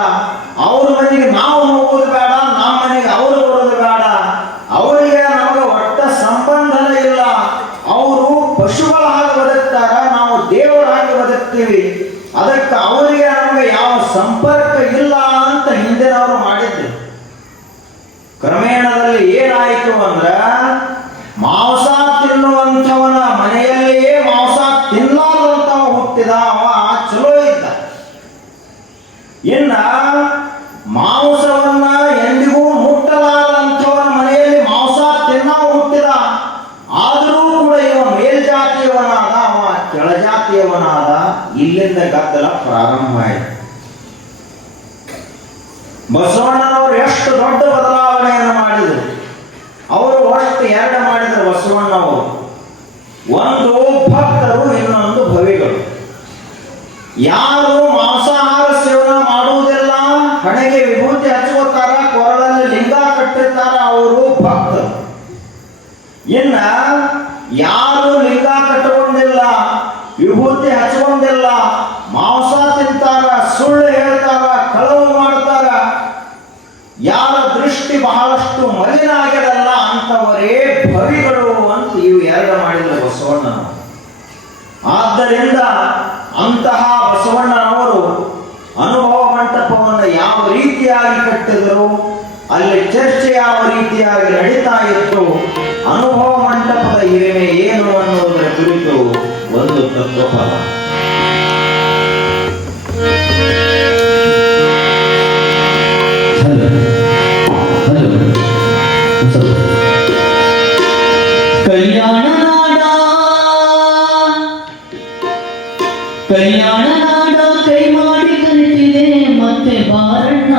ಅವ್ರ ಮನೆಗೆ ನಾವು ಹೋಗೋದು ಬೇಡ, ನಮ್ಮ ಮನೆಗೆ ಅವ್ರು ಬರೋದು ಬೇಡ, ಅವರಿಗೆ ನಮಗೆ ಒಟ್ಟ ಸಂಬಂಧನೇ ಇಲ್ಲ. ಅವರು ಪಶುಗಳ ಹಾಗೆ ಬದುಕ್ತಾರ, ನಾವು ದೇವರ ಹಾಗೆ ಬದುಕ್ತೀವಿ, ಅದಕ್ಕೆ ಅವರಿಗೆ ನಮಗೆ ಯಾವ ಸಂಪರ್ಕ ಇಲ್ಲ ಅಂತ ಹಿಂದಿನವರು ಮಾಡಿದ್ರು. ಕ್ರಮೇಣದಲ್ಲಿ ಏನಾಯಿತು ಅಂದ್ರ ಮಾಂಸ ತಿನ್ನುವಂಥವನ ಮನೆಯಲ್ಲಿಯೇ ಮಾಂಸ ತಿನ್ನಲಾದಂಥವ ಹುಟ್ಟಿದ, ಅವ ಚಲೋ ಇದ್ದ. ಇನ್ನ ಮಾಂಸವನ್ನ ಎಂದಿಗೂ ಮುಟ್ಟಲಾದಂಥವನ ಮನೆಯಲ್ಲಿ ಮಾಂಸ ತಿನ್ನವ ಹುಟ್ಟಿದ. ಆದರೂ ಕೂಡ ಇವ ಮೇಲ್ಜಾತಿಯವನಾದ, ಅವ ಕೆಳಜಾತಿಯವನಾದ. ಇಲ್ಲಿಂದ ಗದ್ದಲ ಪ್ರಾರಂಭ ಆಯಿತು. ಬಸವಣ್ಣನವರು ಎಷ್ಟು ದೊಡ್ಡ ಬದಲಾವಣೆಯನ್ನು ಮಾಡಿದರು. ಅವರು ಅಷ್ಟು 2 ಮಾಡಿದರು ಬಸವಣ್ಣವರು. ಒಂದು ಭಕ್ತರು, ಇನ್ನೊಂದು ಭವಿಗಳು. ಯಾರು ಮಾಂಸಾಹಾರ ಸೇವನೆ ಮಾಡುವುದಿಲ್ಲ, ಹಣೆಗೆ ವಿಭೂತಿ ಹಚ್ಕೋತಾರ, ಕೊರಳಲ್ಲಿ ಲಿಂಗ ಕಟ್ಟಿರ್ತಾರ, ಅವರು ಭಕ್ತರು. ಇನ್ನ ಯಾರು ಲಿಂಗ ಕಟ್ಟಿಕೊಂಡಿಲ್ಲ, ವಿಭೂತಿ ಹಚ್ಕೊಂಡಿಲ್ಲ, ಮಾಂಸ ತಿಂತಾರ, ಸುಳ್ಳು ಹೇಳ್ತಾರ, ಕಳವು ಮಾಡ್ತಾರ, ಯಾರ ದೃಷ್ಟಿ ಬಹಳಷ್ಟು ಮಲಿನ ಆಗ್ಯದಲ್ಲ ಅಂತವರೇ ಭವಿಗಳು ಅಂತ ಇವು 2 ಮಾಡಿದ್ರು ಬಸವಣ್ಣನವರು. ಆದ್ದರಿಂದ ಅಂತಹ ಬಸವಣ್ಣನವರು ಅನುಭವ ಮಂಟಪವನ್ನು ಯಾವ ರೀತಿಯಾಗಿ ಕಟ್ಟಿದರು, ಅಲ್ಲಿ ಚರ್ಚೆ ಯಾವ ರೀತಿಯಾಗಿ ನಡೀತಾ ಇತ್ತು, ಅನುಭವ ಮಂಟಪದ ಹಿರಿಮೆ ಏನು ಅನ್ನುವುದರ ಕುರಿತು ಒಂದು ತತ್ವಫಲ. ಕಲ್ಯಾಣ ನಾಡ ಕೈ ಮಾಡಿ ಕಲಿತಿದೆ ಮತ್ತೆ ಬಾರಣ್ಣ.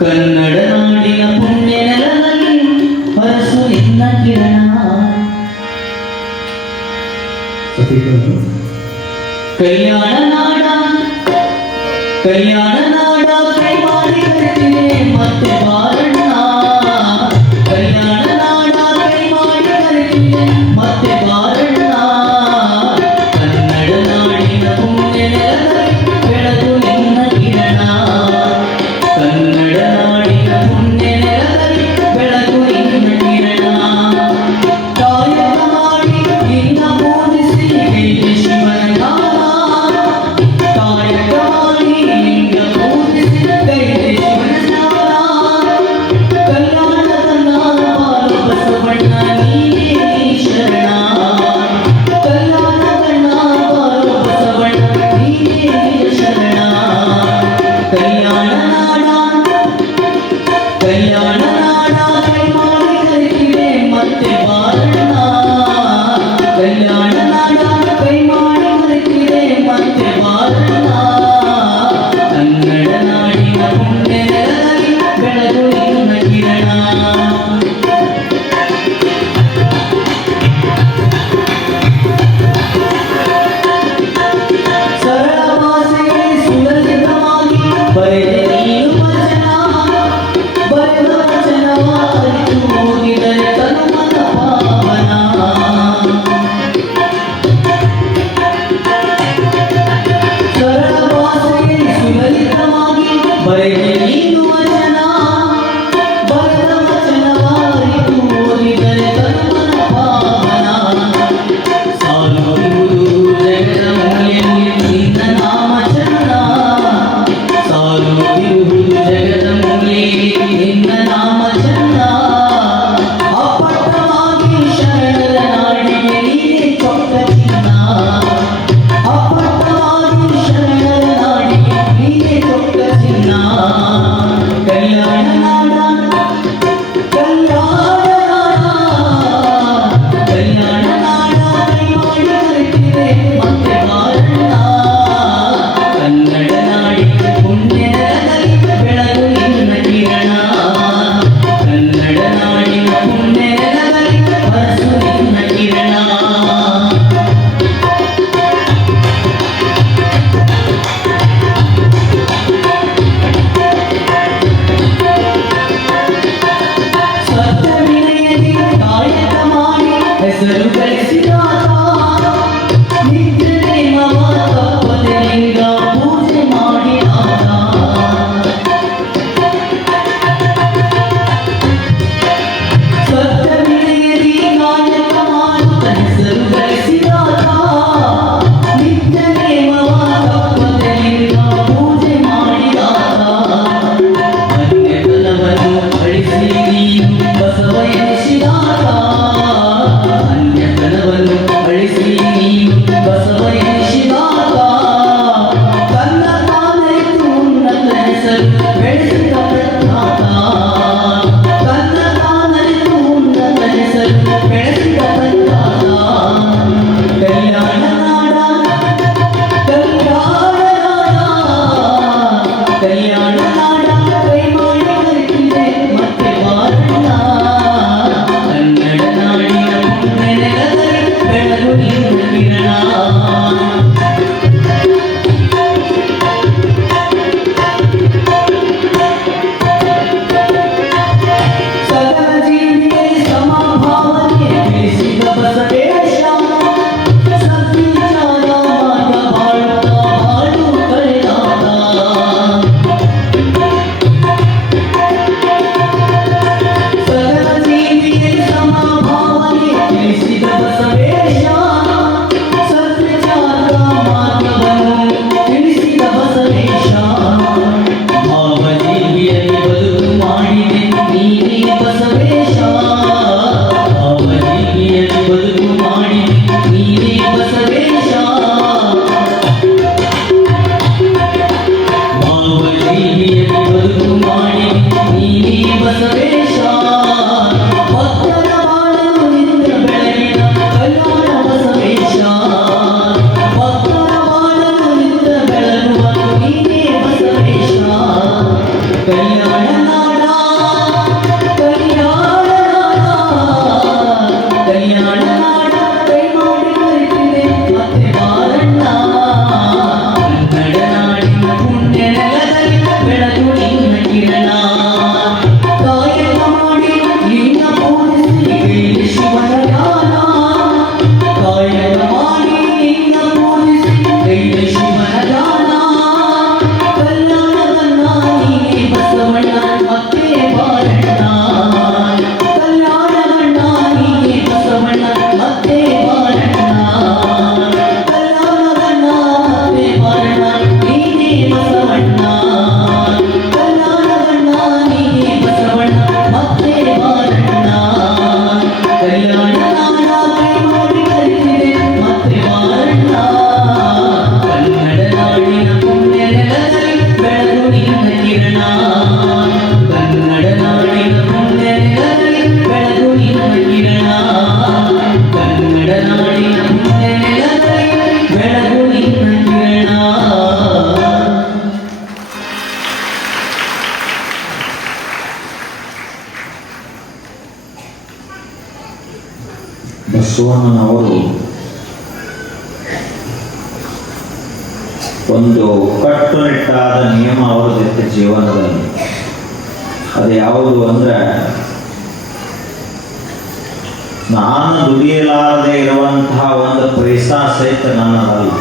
ಕನ್ನಡ ನಾಡಿನ ಪುಣ್ಯ ನೆಲದಲ್ಲಿ ಹರಸು ನಿನ್ನ ಕಿರಣ. ಕಲ್ಯಾಣ ನಾಡ ಕೈ ಮಾಡಿ ಕಲಿತಿದೆ ಮತ್ತೆ ಬಾರಣ್ಣ. ಕಲ್ಯಾಣ ನಾಡ ಕೈ ಮಾಡಿ ಕಲಿತಿದೆ ಮತ್ತೆ ಬಾರಣ್ಣ. ಕನ್ನಡ ನಾಡಿನ ಪುಣ್ಯ ನೆಲದಲ್ಲಿ ಬೆಳಕು ನಿನ್ನ ಕಿರಣ. ಕನ್ನಡ ನಾಡಿನ ಪುಣ್ಯ ನೆಲದಲ್ಲಿ ಬೆಳಕು ನಿನ್ನ ಕಿರಣ. ಕಾಯಕ ಮಾಡಿ ನಿನ್ನ ಪೂಜಿಸಿ ಶಿವನ ಕಾಯಕ ಮಾಡಿ ನಿನ್ನ ಹೆಸರು ಗಳಿಸಿದಾತ ನಿತ್ಯ ನೇಮವ ತಪ್ಪದೆ ಲಿಂಗ ಪೂಜೆ ಮಾಡಿದಾತ ಸತ್ಯವಿಳಿಯಲಿ ನಾಯಕ ಮಾರುತ ಹೆಸರು ಗಳಿಸಿದಾತ ನಿತ್ಯ ನೇಮವ ತಪ್ಪದೆ ಲಿಂಗ ಪೂಜೆ ಮಾಡಿದಾತ ಅನ್ಯತನವನ್ನು ಅಳಿಸಿ ನೀನು ಬಸವ ಎನಿಸಿದಾತ ಅನ್ಯತನವನ್ನು ಅಳಿಸಿ ನೀನು ಬಸವ ಎನಿಸಿದಾತ ತನ್ನ ತಾನರಿತು ಉನ್ನತ ಹೆಸರು ಬೆಳೆಸಿದ ಪ್ರಖ್ಯಾತ ತನ್ನ ತಾನರಿತು ಉನ್ನತ ಹೆಸರು ಬೆಳೆಸಿದ ಪ್ರಖ್ಯಾತ ಕಲ್ಯಾಣ ನಾಡ ಕಲ್ಯಾಣ ನಾಡ ಕೈ ಮಾಡಿ ಕರೆದಿದೆ ಮತ್ತೆ ಬಾರಣ್ಣ ಕನ್ನಡ ನಾಡಿನ ಪುಣ್ಯ ನೆಲದಲ್ಲಿ ಬೆಳಗು ನಿನ್ನ ಕಿರಣ ಸಕಲ ಜೀವಿಗೆ ಸಮಭಾವನೆ ತಿಳಿಸಿದ ಬಸವೇಶ ಸದ್ವಿಚಾರ ಮಾರ್ಗ ಬಾಳುತ್ತಾ ಬಾಳು ಕಳೆದಾತ ಸಕಲ ಜೀವಿಗೆ ಸಮಭಾವನೆ ತಿಳಿಸಿದ ಬಸವೇಶ ಸದ್ವಿಚಾರ ಮಾರ್ಗವನ್ನು ತಿಳಿಸಿದ ಬಸವೇಶ ಭಾವಜೀವಿಯಲ್ಲಿ ಬದುಕು ಮಾಡಿದೆ ನೀನೇ ಬಸವೇಶ ಭಾವಜೀವಿಯಲ್ಲಿ ಬದುಕು ಮಾಡಿದೆ ನೀನೇ ಬಸವೇಶ ಭಾವಜೀವಿಯಲ್ಲಿ ಬದುಕು ಮಾಡಿದೆ ನೀನೇ ಬಸವೇಶ ಭಕ್ತರ ಬಾಳಲು ನಿಂತ ಬೆಳಗಿನ ಕಲ್ಯಾಣ ಬಸವೇಶ ಭಕ್ತರ ಬಾಳಲು ನಿಂತ ಬೆಳಗುವ ನೀನೇ ಬಸವೇಶ ಕಲ್ಯಾಣ ನಾಡ ಕಲ್ಯಾಣ ನಾಡ ಕಲ್ಯಾಣ ನಾಡ ಕೈ ಮಾಡಿ ಕರೆದಿದೆ ಮತ್ತೆ ಬಾರಣ್ಣ ಕನ್ನಡ ನಾಡಿನ ಪುಣ್ಯ ನೆಲದಲ್ಲಿ ಬೆಳಕು ನಿನ್ನ ಕಿರಣ ಕಾಯಕ ಮಾಡಿ ನಿನ್ನ ಪೂಜಿಸಿ ಕೈಲಿ ಶಿವನ ಧ್ಯಾನ ಕಾಯಕ ಮಾಡಿ ನಿನ್ನ ಪೂಜಿಸಿ ಕೈಲಿ ಶಿವನ ಧ್ಯಾನ ಕಲ್ಯಾಣವನ್ನ ನೀನೇ ಬಸವಣ್ಣ ಮತ್ತೆ ಬಾರಣ್ಣ ಕಲ್ಯಾಣವನ್ನ ನೀನೇ ಬಸವಣ್ಣ ಮತ್ತೆ ಬಾರಣ್ಣ ಕಲ್ಯಾಣವನ್ನ ಮತ್ತೆ ಬಾರಣ್ಣ ನೀನೇ ಬಸವಣ್ಣ ಕಲ್ಯಾಣವನ್ನ ನೀನೇ ಬಸವಣ್ಣ ಮತ್ತೆ ಬಾರಣ್ಣ ಕಲ್ಯಾಣ ನಾಡ ಕೈ ಮಾಡಿ ಕರೆದಿದೆ ಮತ್ತೆ ಬಾರಣ್ಣ ಕನ್ನಡ ನಾಡಿನ ಪುಣ್ಯ ನೆಲದಲ್ಲಿ ಬೆಳಗು ನಿನ್ನ ಕಿರಣ ಕನ್ನಡ ನಾಡಿನ ಪುಣ್ಯ ನೆಲದಲ್ಲಿ ಬೆಳಗು ನಿನ್ನ ಕಿರಣ ಕನ್ನಡ ನಾಡಿನ ಪುಣ್ಯ ನೆಲದಲ್ಲಿ ಬೆಳಗು ನಿನ್ನ ಕಿರಣ ಬಸವಣ್ಣನವರು ಒಂದು ಕಟ್ಟುನಿಟ್ಟಾದ ನಿಯಮ ಅವರದಿತ್ತು ಜೀವನದಲ್ಲಿ. ಅದು ಯಾವುದು ಅಂದ್ರೆ, ನಾನು ದುಡಿಯಲಾರದೆ ಇರುವಂತಹ ಒಂದು ಪೈಸಾ ಸಹಿತ ನನ್ನದಲ್ಲ.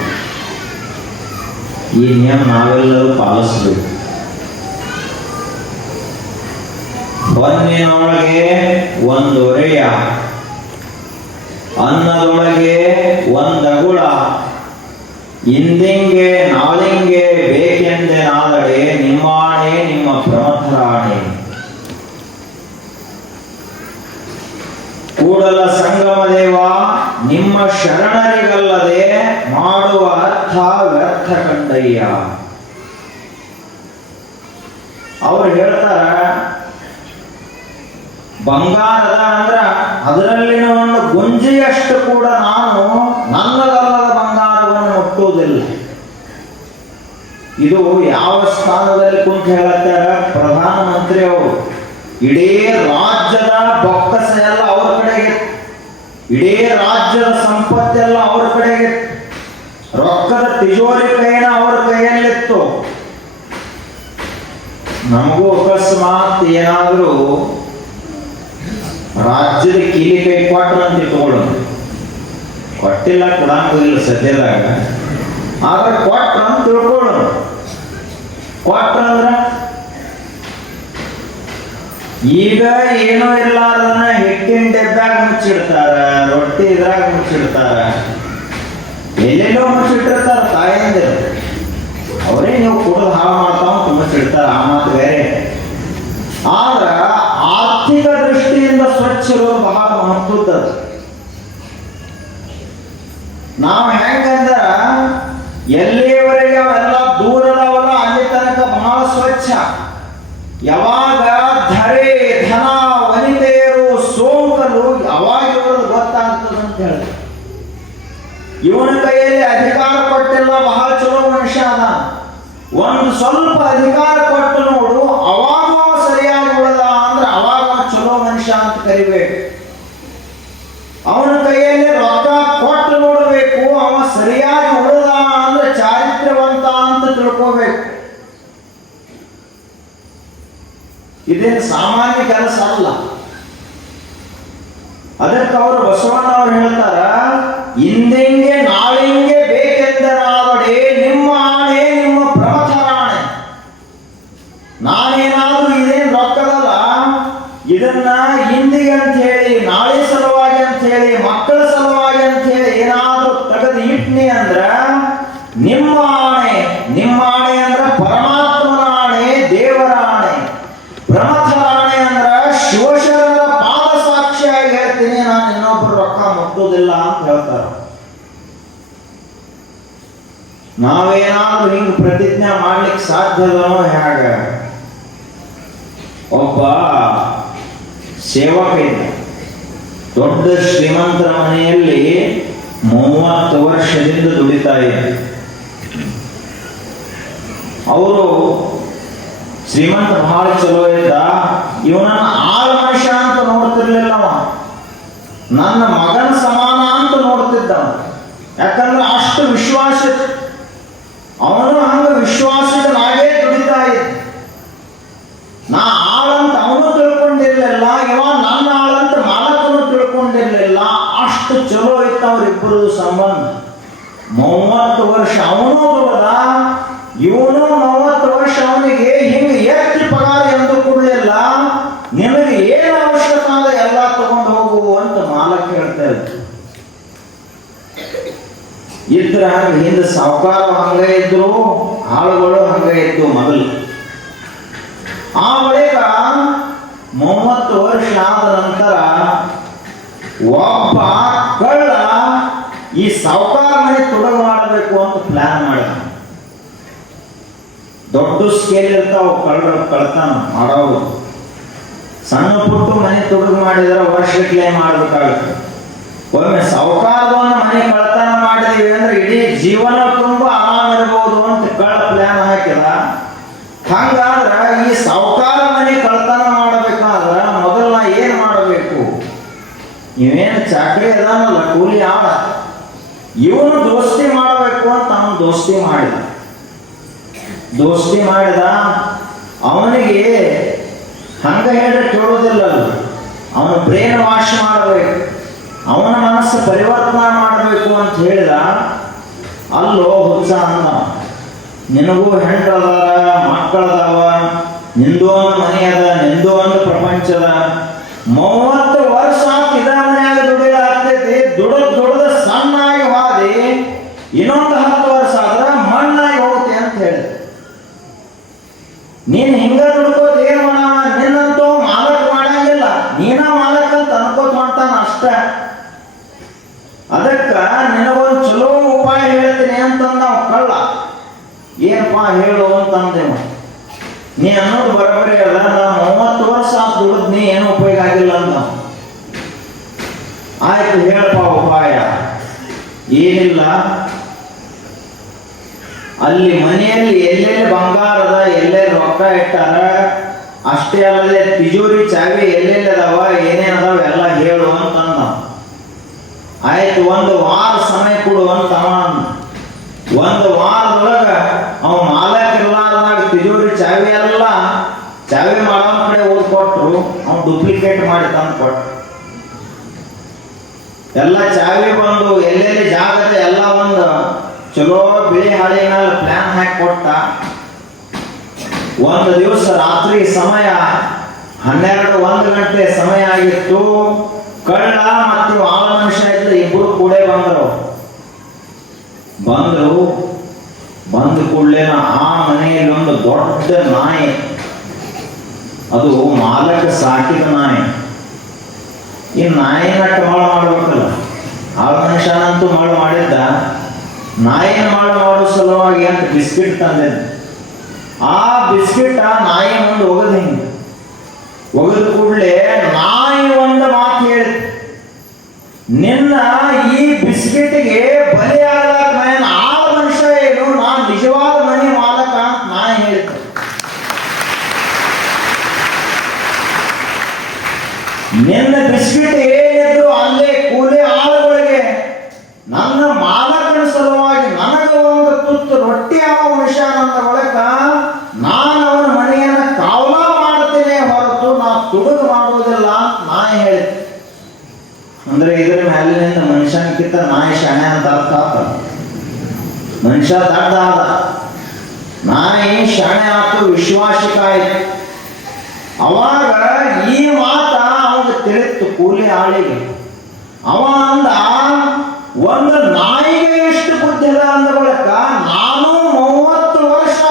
ಈ ನಿಯಮ ನಾವೆಲ್ಲರೂ ಪಾಲಿಸಬೇಕು. ಹೊನ್ನಿನೊಳಗೆ ಒಂದೊರೆಯ, ಅನ್ನದೊಳಗೆ ಒಂದಗುಳ, ಇಂದಿಂಗೆ ನಾಳಿಂಗೆ ಬೇಕೆಂದೆ ನಾದಡೆ, ನಿಮ್ಮಾಣೆ ನಿಮ್ಮ ಪ್ರಮಥರಾಣೆ. ಕೂಡಲ ಸಂಗಮ ದೇವ, ನಿಮ್ಮ ಶರಣರಿಗಲ್ಲದೆ ಮಾಡುವ ಅರ್ಥ ವ್ಯರ್ಥ ಕಂಡಯ್ಯ. ಅವ್ರು ಹೇಳ್ತಾರ, ಬಂಗಾರದ ಅಂದ್ರ ಅದರಲ್ಲಿನ ಒಂದು ಗುಂಜಿಯಷ್ಟು ಕೂಡ ನಾನು ನನ್ನದಲ್ಲದ ಬಂಗಾರವನ್ನು ಮುಟ್ಟುವುದಿಲ್ಲ. ಇದು ಯಾವ ಸ್ಥಾನದಲ್ಲಿ ಕುಂತ ಹೇಳತ್ತಾರ? ಪ್ರಧಾನಮಂತ್ರಿ ಅವರು. ಇಡೀ ರಾಜ್ಯದ ಬೊಕ್ಕಸ ಎಲ್ಲ ಅವ್ರ ಕಡೆಗೆ, ಇಡೀ ರಾಜ್ಯದ ಸಂಪತ್ತೆಲ್ಲ ಅವ್ರ ಕಡೆಗೆ, ರೊಕ್ಕದ ತಿಜೋರಿ ಕೈನ ಅವ್ರ ಕೈಯಲ್ಲಿತ್ತು. ನಮಗೂ ಅಕಸ್ಮಾತ್ ಏನಾದರೂ ರಾಜ್ಯದ ಕಿಲಿ ಕೈ ಕೊಟ್ರಂತ ಇಟ್ಕೊಳ್ಳೋದು, ಕೊಟ್ಟಿಲ್ಲ ಕೊಡಂಗೂ ಇಲ್ಲ ಸದ್ಯದಾಗ. ಆದ್ರೆ ಕೊಟ್ಟ ಅಂತ ತಿಳ್ಕೊಳ್ಳೋಣ. ಕೊಟ್ಟಂದ್ರ ಈಗ ಏನೋ ಇರ್ಲಾರ್ದನ್ನ ಹಿಟ್ಟಿನ ಡಬ್ಬ್ಯಾಗ ಮುಚ್ಚಿಡ್ತಾರ, ರೊಟ್ಟಿ ಇದ್ರಾಗ ಮುಚ್ಚಿಡ್ತಾರ, ಎಲ್ಲೆಲ್ಲೋ ಮುಚ್ಚಿಟ್ಟಿರ್ತಾರ ತಾಯಂದಿರು. ಅವರೇ ನೀವು ಕುಡಿದು ಹಾಳು ಮಾಡ್ತಾವ ಮುಚ್ಚಿಡ್ತಾರ, ಆ ಮಾತು ಬೇರೆ. ಆದ್ರ ಆರ್ಥಿಕ ದೃಷ್ಟಿಯಿಂದ ಸ್ವಚ್ಛ ಇರೋದು ಬಹಳ ಮಹತ್ವದ. ನಾವು ಹೆಂಗಂದ್ರ ಎಲ್ಲಿಯವರೆಗೆ ಅವೆಲ್ಲ ದೂರದವಲ್ಲ ಅಲ್ಲಿ ತನಕ ಬಹಳ ಸ್ವಚ್ಛ. ಯಾವಾಗ ಧರೆ ಧನ ವನಿತೆಯರು ಸೋಂಕಲು ಯಾವಾಗ ಇರೋದು ಗೊತ್ತಾಗ್ತದಂತ ಹೇಳಿ. ಇವನ ಕೈಯಲ್ಲಿ ಅಧಿಕಾರ ಕೊಟ್ಟಿಲ್ಲ, ಬಹಳ ಚಲೋ ಮನುಷ್ಯ ಅದ. ಒಂದು ಸ್ವಲ್ಪ ಅಧಿಕಾರ ಕೊಟ್ಟು ನೋಡು, ಅವಾಗ ಸರಿಯಾಗಿ ಉಳದ ಅಂದ್ರೆ ಅವಾಗ ಚಲೋ ಮನುಷ್ಯ ಅಂತ ಕರಿಬೇಕು. ಅವನ ಕೈಯಲ್ಲಿ ರೊಕ್ಕ ಕೊಟ್ಟು ನೋಡಬೇಕು, ಅವ ಸರಿಯಾಗಿ ಉಳದ ಅಂದ್ರೆ ಚಾರಿತ್ರ್ಯವಂತ ಅಂತ ತಿಳ್ಕೋಬೇಕು. ಇದೇನು ಸಾಮಾನ್ಯ ಕೆಲಸ ಅಲ್ಲ. ಅದಕ್ಕೆ ಅವರು ಬಸವಣ್ಣವ್ರು ಹೇಳ್ತಾರ, ಇಂದೆಂಗೆ ನಾಳೆಂಗೆ ಬೇಕೆಂದರಾವಡೆ ನಿಮ್ಮ ಆಣೆ ನಿಮ್ಮ ಪ್ರಮಥರಾಣೆ. ನಾನೇನಾದ್ರೂ ಇದೇನು ರೊಕ್ಕದಲ್ಲ, ಇದನ್ನ ಇಂದಿಗೆ ಅಂತ ಹೇಳಿ, ನಾಳೆ ಸಲುವಾಗಿ ಅಂತ ಹೇಳಿ, ಮಕ್ಕಳ ಸಲುವಾಗಿ ಅಂತ ಹೇಳಿ ಏನಾದ್ರೂ ತೆಗೆದು ಇಟ್ನಿ ಅಂದ್ರ ನಿಮ್ಮ ಆಣೆ. ನಿಮ್ಮ ಆಣೆ ಅಂದ್ರ ಪರಮಾತ್ಮನ ಆಣೆ, ದೇವರ ಆಣೆ. ಪ್ರಮಥರಾಣೆ ಅಂದ್ರ ಶಿವಶರಣರ ಪಾದ ಸಾಕ್ಷಿಯಾಗಿ ಹೇಳ್ತೀನಿ, ನಾನು ಇನ್ನೊಬ್ರು ರೊಕ್ಕ ಮುಟ್ಟುವುದಿಲ್ಲ ಅಂತ ಹೇಳ್ತಾರ. ನಾವೇನಾದ್ರೂ ಹಿಂಗ್ ಪ್ರತಿಜ್ಞೆ ಮಾಡ್ಲಿಕ್ಕೆ ಸಾಧ್ಯದನೋ ಹೇಗ? ಒಬ್ಬ ಸೇವಕ ಇದ್ದ, ದೊಡ್ಡ ಶ್ರೀಮಂತರ ಮನೆಯಲ್ಲಿ 30 ವರ್ಷದಿಂದ ದುಡಿತಾ ಇದ್ದ. ಅವರು ಶ್ರೀಮಂತ ಬಹಳ ಚಲೋ ಇದ್ದ. ಇವನನ್ನ ಆಳ ಮನುಷ್ಯ ಅಂತ ನೋಡ್ತಿರ್ಲಿಲ್ಲವ, ನನ್ನ ಮಗನ ಸಮಾನ ಅಂತ ನೋಡ್ತಿದ್ದ. ಯಾಕಂದ್ರೆ ಅಷ್ಟು ವಿಶ್ವಾಸ. ಅವನು ಹಂಗ ವಿಶ್ವಾಸನಾಗೇ ದುಡಿತಾ ಇದ್ದ. ನಾ ಆಳಂತ ಅವನು ತಿಳ್ಕೊಂಡಿರ್ಲಿಲ್ಲ, ಇವ ನನ್ನ ಆಳಂತ ಮಾಲಕನು ತಿಳ್ಕೊಂಡಿರ್ಲಿಲ್ಲ. ಅಷ್ಟು ಚಲೋ ಇತ್ತು ಅವರಿಬ್ಬರು ಸಂಬಂಧ. 30 ವರ್ಷ ಅವನು ದುಡದ, ಇವನು 30 ವರ್ಷ ಅವನಿಗೆ ಹಿಂಗೆ ಎಷ್ಟು ಪಗಾರ ಎಂದು ಕೊಡ್ಲಿಲ್ಲ. ನಿನಗೆ ಏನು ಅವಶ್ಯಕ ಅದ ಎಲ್ಲ ತಗೊಂಡು ಹೋಗು ಅಂತ ಮಾಲಕ್ ಹೇಳ್ತಾ ಇತ್ತು. ಇದ್ರ ಹಿಂದೆ ಸಾವುಕಾರ ಹಂಗ ಇದ್ರು, ಆಳುಗಳು ಹಂಗ ಇದ್ದು ಮೊದಲು. ಆ ಬಳಿಕ 30 ವರ್ಷ ಆದ ನಂತರ ಒಬ್ಬ ಕಳ್ಳ ಈ ಸಾವುಕಾರ ಮನೆ ತುಡುಗು ಮಾಡಬೇಕು ಅಂತ ಪ್ಲಾನ್ ಮಾಡಿದ. ದೊಡ್ಡ ಸ್ಕೇಲ್ ಇರ್ತಾವ ಕಳ್ತನ ಮಾಡೋರು. ಸಣ್ಣ ಪುಟ್ಟ ಮನೆ ತುಡುಗು ಮಾಡಿದ್ರೆ ವರ್ಷಗಟ್ಟಲೆ ಮಾಡ್ಬೇಕಾಗುತ್ತೆ. ಒಮ್ಮೆ ಸಾವುಕಾರದವನ್ನ ಮನೆ ಕಳ್ತನ ಮಾಡಿದೀವಿ ಅಂದ್ರೆ ಇಡೀ ಜೀವನ ತುಂಬ ಆರಾಮ ಇರಬಹುದು ಅಂತ ಕಳ್ಳ ಪ್ಲಾನ್ ಹಾಕಿದ. ಹಂಗಾದ್ರ ಈ ಸಾವುಕಾರ ಮನೆ ಕಳ್ತನ ಮಾಡಬೇಕಾದ್ರ ಮೊದಲು ನಾ ಏನ್ ಮಾಡಬೇಕು? ಇವೇನು ಚಾಕರಿ ಅದಾನಲ್ಲ, ಕೂಲಿ ಆಳ, ಇವನು ದೋಸ್ತಿ ಮಾಡಬೇಕು ಅಂತ ಅವನು ದೋಸ್ತಿ ಮಾಡಿದ. ಅವನಿಗೆ ಹಂಗ ಹೇಳಿದ್ರೆ ಕೇಳೋದಿಲ್ಲ. ಅವನು ಬ್ರೇನ್ ವಾಶ್ ಮಾಡಬೇಕು, ಅವನ ಮನಸ್ಸು ಪರಿವರ್ತನೆ ಮಾಡಬೇಕು ಅಂತ ಹೇಳಿದ. ಅಲ್ಲೋ ಹುಚ್ಚ ಅಂದ, ನಿನಗೂ ಹೆಂಡ್ರದಾರ, ಮಕ್ಕಳದಾವ, ನಿಂದು ಒಂದು ಮನೆ ಅದ, ನಿಂದು ಒಂದು ಪ್ರಪಂಚದ. 30 ವರ್ಷ ಇದ ಮನ್ಯಾಗ ದುಡಿಲಾಗ್ತೈತಿ. ದುಡದ ಸಣ್ಣಾಗಿ ಹಾದಿ ಇನ್ನೊಂದು 10 ವರ್ಷ ಆದ್ರ ಮಣ್ಣಾಗಿ ಹೋಗುತ್ತೆ ಅಂತ ಹೇಳಿದೆ. ನೀನ್ ಹಿಂಗ ದುಡ್ಕೋತ ಏನ್ ಮಾಡವ? ನಿನ್ನಂತೂ ಮಾಲಕ್ ಮಾಡಂಗಿಲ್ಲ, ನೀನ ಮಾಲಕ್ ಅಂತ ಅನ್ಕೋತ ಮಾಡ್ತಾನ ಅಷ್ಟ. ಅದಕ್ಕ ನಿನಗೊಂದು ಚಲೋ ಉಪಾಯ ಹೇಳ್ತೀನಿ ಅಂತಂದ ಅವ ಕಳ್ಳ. ಏನಪ್ಪಾ ಹೇಳು ಅಂತಂದೇವ. ನೀ ಅನ್ನೋದು ಬರಬರಿ ಅಲ್ಲ, ನಾನು 30 ವರ್ಷ ದುಡಿದ್ ನೀ ಏನು ಉಪಯೋಗ ಆಗಿಲ್ಲ ಅಂತ. ಆಯ್ತು ಹೇಳಪ್ಪ ಉಪಾಯ. ಏನಿಲ್ಲ, ಅಲ್ಲಿ ಮನೆಯಲ್ಲಿ ಎಲ್ಲೆಲ್ಲಿ ಬಂಗಾರದ ಎಲ್ಲೆಲ್ಲಿ ರೊಕ್ಕ ಇಟ್ಟಾರ, ಅಷ್ಟೇ ಅಲ್ಲದೆ ತಿಜೋರಿ ಚಾವಿ ಎಲ್ಲೆಲ್ಲಿ ಅದಾವ, ಏನೇನದಾವ ಎಲ್ಲ ಹೇಳು ಅಂತಂದ. ಆಯ್ತು, 1 ವಾರ ಸಮಯ ಕೊಡು ಅಂತ ಅವ. 1 ವಾರದೊಳಗ ಅವ ಮಾಲಕ್ ಇರ್ಲಾರ್ದಾಗ ತಿಜೋರಿ ಚಾವಿ ಎಲ್ಲ ಚಾವಿ ಮಾಡೋನ್ ಕಡೆ ಹೋಗಿ ಕೊಟ್ರು. ಅವ್ನು ಡೂಪ್ಲಿಕೇಟ್ ಮಾಡಿ ತಂದು ಕೊಟ್ರು. ಎಲ್ಲ ಚಾವಿ ಬಂದು ಎಲ್ಲೆಲ್ಲಿ ಜಾಗದ ಎಲ್ಲ ಒಂದು ಚಲೋ ಬಿಳಿ ಹಾಳಿ ಮೇಲೆ ಪ್ಲಾನ್ ಹಾಕಿ ಕೊಟ್ಟ. ಒಂದು ದಿವಸ ರಾತ್ರಿ ಸಮಯ 12-1 ಗಂಟೆ ಸಮಯ ಆಗಿತ್ತು. ಕಳ್ಳ ಮತ್ತು ಆಳ ಮನುಷ್ಯ ಇದ್ರು, ಇಬ್ಬರು ಕೂಡ ಬಂದ ಕೂಡಲೇ ಆ ಮನೆಯಲ್ಲಿ ಒಂದು ದೊಡ್ಡ ನಾಯಿ, ಅದು ಮಾಲಕ ಸಾಕಿದ ನಾಯಿ. ಈ ನಾಯಿನ ಮಳ ಮಾಡ್ಬೇಕಲ್ಲ, ಆಳ ಮನುಷ್ಯನಂತೂ ಮಳ ಮಾಡಿದ್ದ, ನಾಯಿನ ಮಳ ಮಾಡೋ ಸಲುವಾಗಿ ಅಂತ ಬಿಸ್ಕಿಟ್ ತಂದಿದ್ದ. ಆ ಬಿಸ್ಕಿಟ್ ನಾಯಿ ಮುಂದೆ ಒಗದ ಹಿಂಗೆ ಒಗದ ಕೂಡಲೇ ನಾಯಿ ಒಂದು ಮಾತು ಹೇಳಿದ, ನಿನ್ನ ಈ ಬಿಸ್ಕಿಟ್ಗೆ ಬಲಿಯಾಗಲಾಕ ನಾನು ಆಳ ಮನುಷ್ಯ ಏನು, ನಾನು ನಿಜವಾದ ಮನೆ ಮಾಲಕ ಅಂತ ನಾಯಿ ಹೇಳಿದ. ನಿನ್ನ ಬಿಸ್ಕಿಟ್ ಏನಿದ್ರು ಅಲ್ಲೇ ಕೂಲಿ ಆಳುಗಳಿಗೆ ನನ್ನ ಮಾಲಕನ ಸಲುವಾಗಿ ನನಗೆ ಒಂದು ತುತ್ತು ರೊಟ್ಟಿ ಅವ ಮನುಷ್ಯ ನನ್ನ ಒಳಕ ನಾನು ಅವನ ಮನೆಯನ್ನ ಕಾವಲ ಮಾಡ್ತೇನೆ ಹೊರತು ನಾ ತುಡುಗು ಮಾಡುವುದಿಲ್ಲ ಅಂತ ನಾಯಿ ಹೇಳಿದೆ. ಅಂದ್ರೆ ಇದರ ಮೇಲಿನಿಂದ ಮನುಷ್ಯನಕ್ಕಿಂತ ನಾಯಿ ಶಾಣೆ ಅಂತ ಅರ್ಥ ಆತ. ಮನುಷ್ಯ ದಡ್ಡ ಆದ, ನಾಯಿ ಶಾಣೆ ಆತು, ವಿಶ್ವಾಸಿಕ ಆಯ್ತು. ಅವಾಗ ಈ ಮಾತ ಅವಾಗ ತಿಳಿತು ಕೂಲಿ ಆಳಿಗೆ. ಅವ ಅಂದ, ಒಂದು ನಾಯಿಗೆ ಎಷ್ಟು ಬುದ್ಧಿ ಅದ ಅಂದ ಬಳಿಕ ನಾನು 30 ವರ್ಷ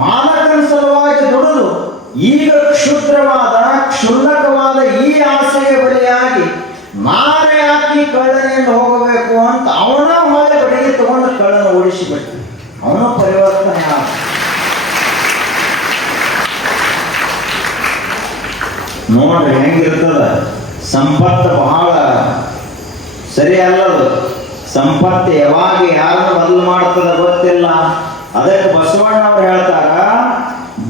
ಮಾಲಕನ ಸಲುವಾಗಿ ದುಡಿದು ಈಗ ಕ್ಷುಲ್ಲಕವಾದ ಈ ಆಸೆಗೆ ಬಲಿಯಾಗಿ ನಾರೇ ಹಾಕಿ ಕಳ್ಳನೆಂದು ಹೋಗಬೇಕು ಅಂತ ಅವನ ಹೊಳೆ ಬಡಿಗೆ ತಗೊಂಡು ಕಳ್ಳನ ಓಡಿಸಿಬಿಟ್ಟು ಅವನ ಪರಿವರ್ತನೆ ಆದ. ನೋಡ್ರಿ ಹೆಂಗಿರ್ತದ ಸಂಪತ್ತು. ಬಹಳ ಸರಿ ಅಲ್ಲದು. ಸಂಪತ್ತು ಯಾವಾಗ ಯಾರನ್ನು ಬದಲು ಮಾಡ್ತದ ಗೊತ್ತಿಲ್ಲ. ಅದಕ್ಕೆ ಬಸವಣ್ಣವ್ರು ಹೇಳ್ತಾರ,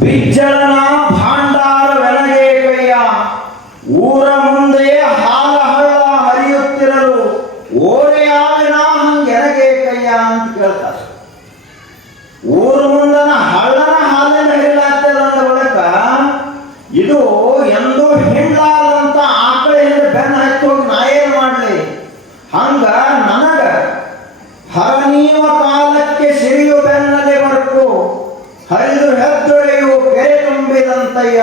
ಬಿಜ್ಜಳನ ಭಾಂಡಾರವೆನಗೆ ಕೈಯ, ಊರ ಮುಂದೆ ಹಾಲ ಹಳ್ಳ ಹರಿಯುತ್ತಿರಲು ಓರೆಯಾವಿನ ಹಂಗೆನಗೆ ಕೈಯ ಅಂತ ಕೇಳ್ತಾರೆ. ಊರ ಮುಂದನ ಹಳ್ಳನ ಹಾಲಿನ ಹರಿಲಾಗ್ತದ ಅಂದ ಬಳಿಕ ಇದು ಎಂದೂ ಹಿಂಡಾದಂತ ಆಕಳಿಂದ ಬೆನ್ನ ಹತ್ತಿ ಹೋಗಿ ನಾ ಏನ್ ಮಾಡ್ಲಿ, ಹಂಗ ನನಗ ಹರನೀವ ಕಾಲಕ್ಕೆ ಸಿರಿಯು ಬೆನ್ನಲೆ ಬರ್ಕು, ಹರಿದು ಹೆದ್ದೊರೆಯು ಕೆರೆ ತುಂಬಿದಂತಯ್ಯ,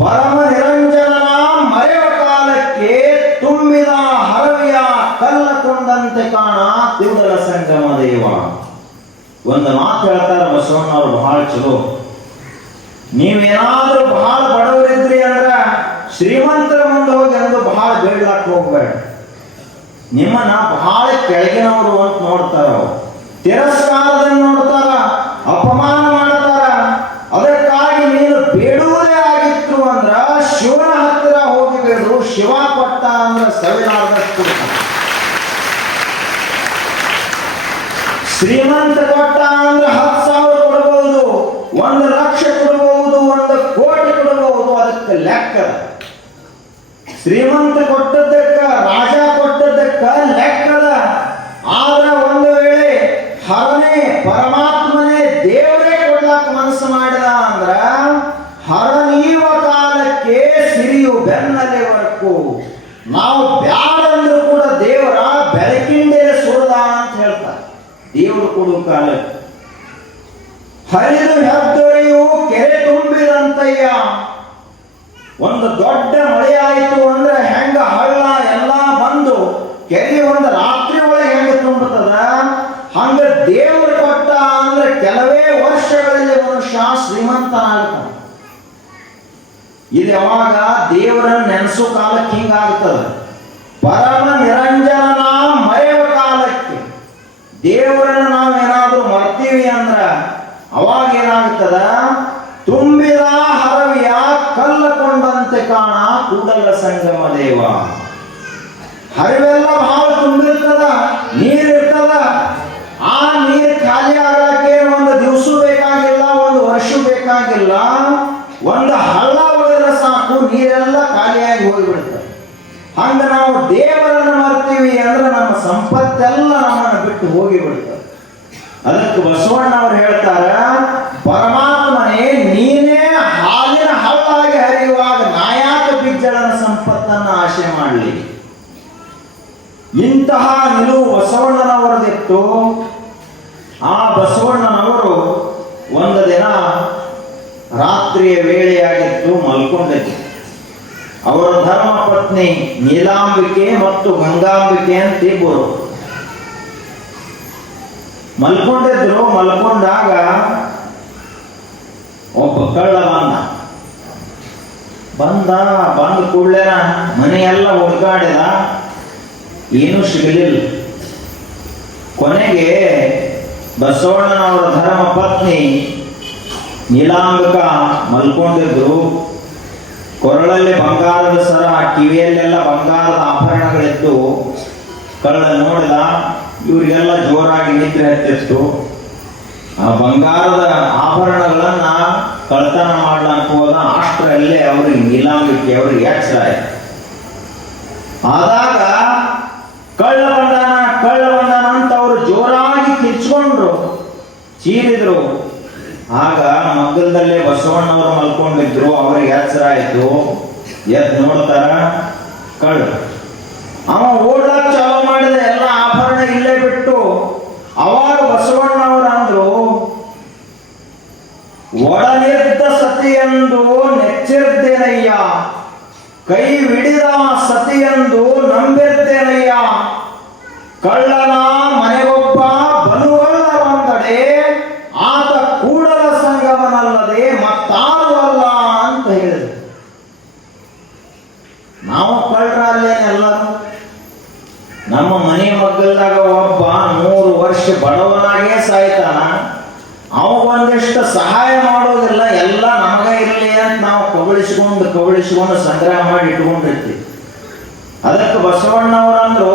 ಪರಮ ನಿರಂಜನನ ಮರೆವ ಕಾಲಕ್ಕೆ ತುಂಬಿದ ಹರವಿಯ ಕಲ್ಲ ಕೊಂದಂತೆ ಕಾಣ ತಿರುಡಲ ಸಂಗಮ ದೇವ. ಒಂದು ಮಾತು ಹೇಳ್ತಾರ ಬಸವಣ್ಣವ್ರು, ಬಹಳ ಚಲೋ. ನೀವೇನಾದ್ರೂ ಬಹಳ ಬಡವರಿದ್ರಿ ಅಂದ್ರ ಶ್ರೀಮಂತರ ಮುಂದೆ ಹೋಗಿ ಅಂದು ಬಹಳ ಬೇಡ್ಲಾಕ್ ಹೋಗ್ಬೇಡ. ನಿಮ್ಮನ್ನ ಬಹಳ ಕೆಳಗಿನವರು ಅಂತ ನೋಡ್ತಾರ, ತಿರಸ್ಕಾರದಿಂದ ನೋಡ್ತಾರ, ಅಪಮಾನ ಮಾಡ್ತಾರ. ಅದಕ್ಕಾಗಿ ನೀನು ಬೇಡುವುದೇ ಆಗಿತ್ತು ಅಂದ್ರ ಶಿವನ ಹತ್ತಿರ ಹೋಗಿ ಬೇಡು. ಶಿವ ಕೊಟ್ಟ ಅಂದ್ರ ಸವಿಲಾರ್ದಷ್ಟು. ಶ್ರೀಮಂತ ಕೊಟ್ಟ ಅಂದ್ರೆ 10,000 ಕೊಡಬಹುದು, 1 ಲಕ್ಷ ಕೊಡಬಹುದು, 1 ಕೋಟಿ ಕೊಡಬಹುದು. ಅದಕ್ಕೆ ಲೆಕ್ಕ. ಶ್ರೀಮಂತ ಕೊಟ್ಟದ್ದಕ್ಕ, ರಾಜ ಕೊಟ್ಟದ್ದಕ್ಕ ಲೆಕ್ಕದ. ಆದ್ರೆ ಒಂದು ವೇಳೆ ಹರನೇ ಪರಮಾತ್ಮನೇ ದೇವರೇ ಕೊಡ್ಲಾಕ ಮನಸ್ಸು ಮಾಡಿದ ಅಂದ್ರ ಹರನೀವ ಕಾಲಕ್ಕೆ ಸಿರಿಯು ಬೆನ್ನಲೆವರೆಗೂ. ನಾವು ಬ್ಯಾಡಂದ್ರೂ ಕೂಡ ದೇವರ ಬೆಳಕಿಂದೇ ಸುರದ ಅಂತ ಹೇಳ್ತಾರೆ. ದೇವರು ಕೊಡುವ ಕಾಲಕ್ಕೆ ಹರಿದು ಹೆದ್ದೊರೆಯು ಕೆರೆ ತುಂಬಿದಂತಯ್ಯ. ಒಂದು ದೊಡ್ಡ ಮಳೆ ಆಯಿತು ಅಂದ್ರೆ ಹೆಂಗ ಹಳ್ಳ ಎಲ್ಲ ಬಂದು ಕೆರೆ ಒಂದು ರಾತ್ರಿ ಒಳಗೆ ಹೆಂಗ ತುಂಬುತ್ತದ, ಹಂಗ ದೇವರು ಕೊಟ್ಟ ಅಂದ್ರೆ ಕೆಲವೇ ವರ್ಷಗಳಲ್ಲಿ ಮನುಷ್ಯ ಶ್ರೀಮಂತನಾಗ್ತಾನೆ. ಇದು ಯಾವಾಗ ದೇವರನ್ನು ನೆನೆಸೋ ಕಾಲಕ್ಕೆ ಹಿಂಗಾಗ್ತದ. ಪರಮ ನಿರಂಜನ ಮರೆಯುವ ಕಾಲಕ್ಕೆ ದೇವರನ್ನು ನಾವೇನಾದ್ರೂ ಮರ್ತೀವಿ ಅಂದ್ರ ಅವಾಗ ಏನಾಗ್ತದ, ತುಂಬಿದ ಹರವಿಯ ಕಲ್ಲಕೊಂಡಂತೆ ಕಾಣ ಕೂಡಲ ಸಂಗಮ ದೇವ. ಹರಿವೆಲ್ಲ ಬಹಳ ತುಂಬಿರ್ತದ, ನೀರಿರ್ತದ. ಆ ನೀರು ಖಾಲಿ ಆಗಕ್ಕೆ 1 ದಿವಸ ಬೇಕಾಗಿಲ್ಲ, 1 ವರ್ಷ ಬೇಕಾಗಿಲ್ಲ. ಒಂದು ಹಳ್ಳ ಒಡೆದ್ರೆ ಸಾಕು, ನೀರೆಲ್ಲ ಖಾಲಿಯಾಗಿ ಹೋಗಿಬಿಡ್ತದೆ. ಹಂಗ ನಾವು ದೇವರನ್ನು ಮರ್ತೀವಿ ಅಂದ್ರೆ ನಮ್ಮ ಸಂಪತ್ತೆಲ್ಲ ನಮ್ಮನ್ನು ಬಿಟ್ಟು ಹೋಗಿಬಿಡ್ತದೆ. ಅದಕ್ಕೆ ಬಸವಣ್ಣವ್ರು ಹೇಳ್ತಾರ, ಪರಮಾತ್ಮನೇ ನೀನೇ ಹಾಲಿನ ಹಳ್ಳಾಗಿ ಹರಿಯುವಾಗ ನಾಯಾಕ ಬಿಜ್ಜಳನ ಸಂಪತ್ತನ್ನ ಆಶೆ ಮಾಡಲಿ. ಇಂತಹ ನಿಲುವು ಬಸವಣ್ಣನವರದಿತ್ತು. ಆ ಬಸವಣ್ಣನವರು ಒಂದು ದಿನ ರಾತ್ರಿಯ ವೇಳೆಯಾಗಿತ್ತು, ಮಲ್ಕೊಂಡಿತ್ತು. ಅವರ ಧರ್ಮ ಪತ್ನಿ ನೀಲಾಂಬಿಕೆ ಮತ್ತು ಗಂಗಾಂಬಿಕೆ ಅಂತ ಇಬ್ಬರು ಮಲ್ಕೊಂಡಿದ್ರು. ಮಲ್ಕೊಂಡಾಗ ಒಬ್ಬ ಕಳ್ಳ ಬಂದ ಕೂಡಲೇ ಮನೆಯೆಲ್ಲ ಹುಡುಕಾಡಿದ, ಏನೂ ಸಿಗಲಿಲ್ಲ. ಕೊನೆಗೆ ಬಸವಣ್ಣನವರ ಧರ್ಮ ಪತ್ನಿ ನೀಲಾಂಬಿಕ ಮಲ್ಕೊಂಡಿದ್ರು. ಕೊರಳಲ್ಲಿ ಬಂಗಾರದ ಸರ, ಕಿವಿಯಲ್ಲೆಲ್ಲ ಬಂಗಾರದ ಆಭರಣಗಳಿದ್ದು. ಕಳ್ಳ ನೋಡಿದ, ಇವರಿಗೆಲ್ಲ ಜೋರಾಗಿ ನಿದ್ರೆ ಹತ್ತಿತ್ತು. ಆ ಬಂಗಾರದ ಆಭರಣಗಳನ್ನ ಕಳ್ತನ ಮಾಡ್ಲಾಕ ಹೋದ. ಅಷ್ಟರಲ್ಲೇ ಅವ್ರಿಗೆ ನೀಲಾಂಬಿಕೆ ಅವ್ರಿಗೆ ಎಚ್ಚರ ಆಯ್ತು. ಆದಾಗ ಕಳ್ಳ ಬಂದಾನ ಅಂತ ಅವರು ಜೋರಾಗಿ ಕಿರ್ಚ್ಕೊಂಡ್ರು, ಚೀರಿದ್ರು. ಆಗ ಮಗ್ಗಲದಲ್ಲೇ ಬಸವಣ್ಣವರು ಮಲ್ಕೊಂಡಿದ್ರು. ಅವ್ರಿಗೆ ಎಚ್ಚರ ಆಯ್ತು. ಎದ್ದು ನೋಡ್ತಾರ, ಕಳ್ಳ ಅವ ಓಡ್ಲಾಕ್ ಚಾಲು ಮಾಡಿದ, ಎಲ್ಲ ಆಭರಣ ಇಲ್ಲೇ ಬಿಟ್ಟು. ಅವಾಗ ಬಸವಣ್ಣವರು ಅಂದ್ರು, ಒಡನಿದ್ದ ಸತಿಯೆಂದು ನೆಚ್ಚಿರ್ದೇನಯ್ಯ, ಕೈ ವಿಡಿದ ಸತಿಯೆಂದು ನಂಬಿರ್ತೇನಯ್ಯ, ಕಳ್ಳನ ಮನೆಗೊಬ್ಬ ಬಲುವಲ್ಲ ಬಂದಡೆ, ಆತ ಕೂಡಲ ಸಂಗಮನಲ್ಲದೆ ಮತ್ತಾರು ಅಲ್ಲ ಅಂತ ಹೇಳಿದ್ರು. ನಾವು ಕಳ್ಳರಲ್ಲೇನೆಲ್ಲರೂ. ನಮ್ಮ ಮನೆ ಮಗ್ಗಲ್ದಾಗ ಒಬ್ಬ 100 ವರ್ಷ ಬಡವನಾಗೇ ಸಾಯ್ತಾನ. ಅವಂದಿಷ್ಟು ಸಹಾಯ ಮಾಡೋದಿಲ್ಲ, ಎಲ್ಲ ನಮಗ ಇರಲಿ ಅಂತ ನಾವು ಕಬಳಿಸಿಕೊಂಡು ಸಂಗ್ರಹ ಮಾಡಿ ಇಟ್ಕೊಂಡಿರ್ತೀವಿ. ಅದಕ್ಕೆ ಬಸವಣ್ಣವರಂದ್ರು,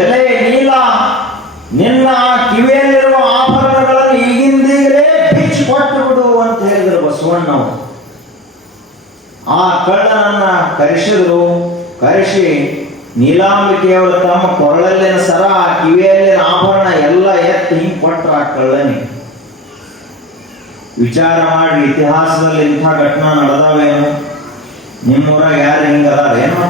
ಎಲೆ ನೀಲ, ನಿನ್ನ ಕಿವಿಯಲ್ಲಿರುವ ಆಭರಣಗಳನ್ನು ಈಗಿಂದೀಗಲೇ ಬಿಚ್ಚಿ ಕೊಟ್ಟು ಬಿಡು ಅಂತ ಹೇಳಿದ್ರು ಬಸವಣ್ಣವರು. ಆ ಕಳ್ಳನನ್ನ ಕರೆಸಿ ನೀಲಾಂಬಿಕೆಯವರು ತಮ್ಮ ಕೊರಳಲ್ಲಿನ ಸರ, ಕಿವಿಯಲ್ಲಿನ ಆಭರಣ ಎಲ್ಲ ಎತ್ತಿ ಹಿಂಗ್ ಕೊಟ್ರ ಆ ಕಳ್ಳನಿಗೆ. ವಿಚಾರ ಮಾಡಿ, ಇತಿಹಾಸದಲ್ಲಿ ಇಂಥ ಘಟನಾ ನಡೆದಾವೇನು? ನಿಮ್ಮೂರಾಗ ಯಾರು ಹಿಂಗದಾರೇನು?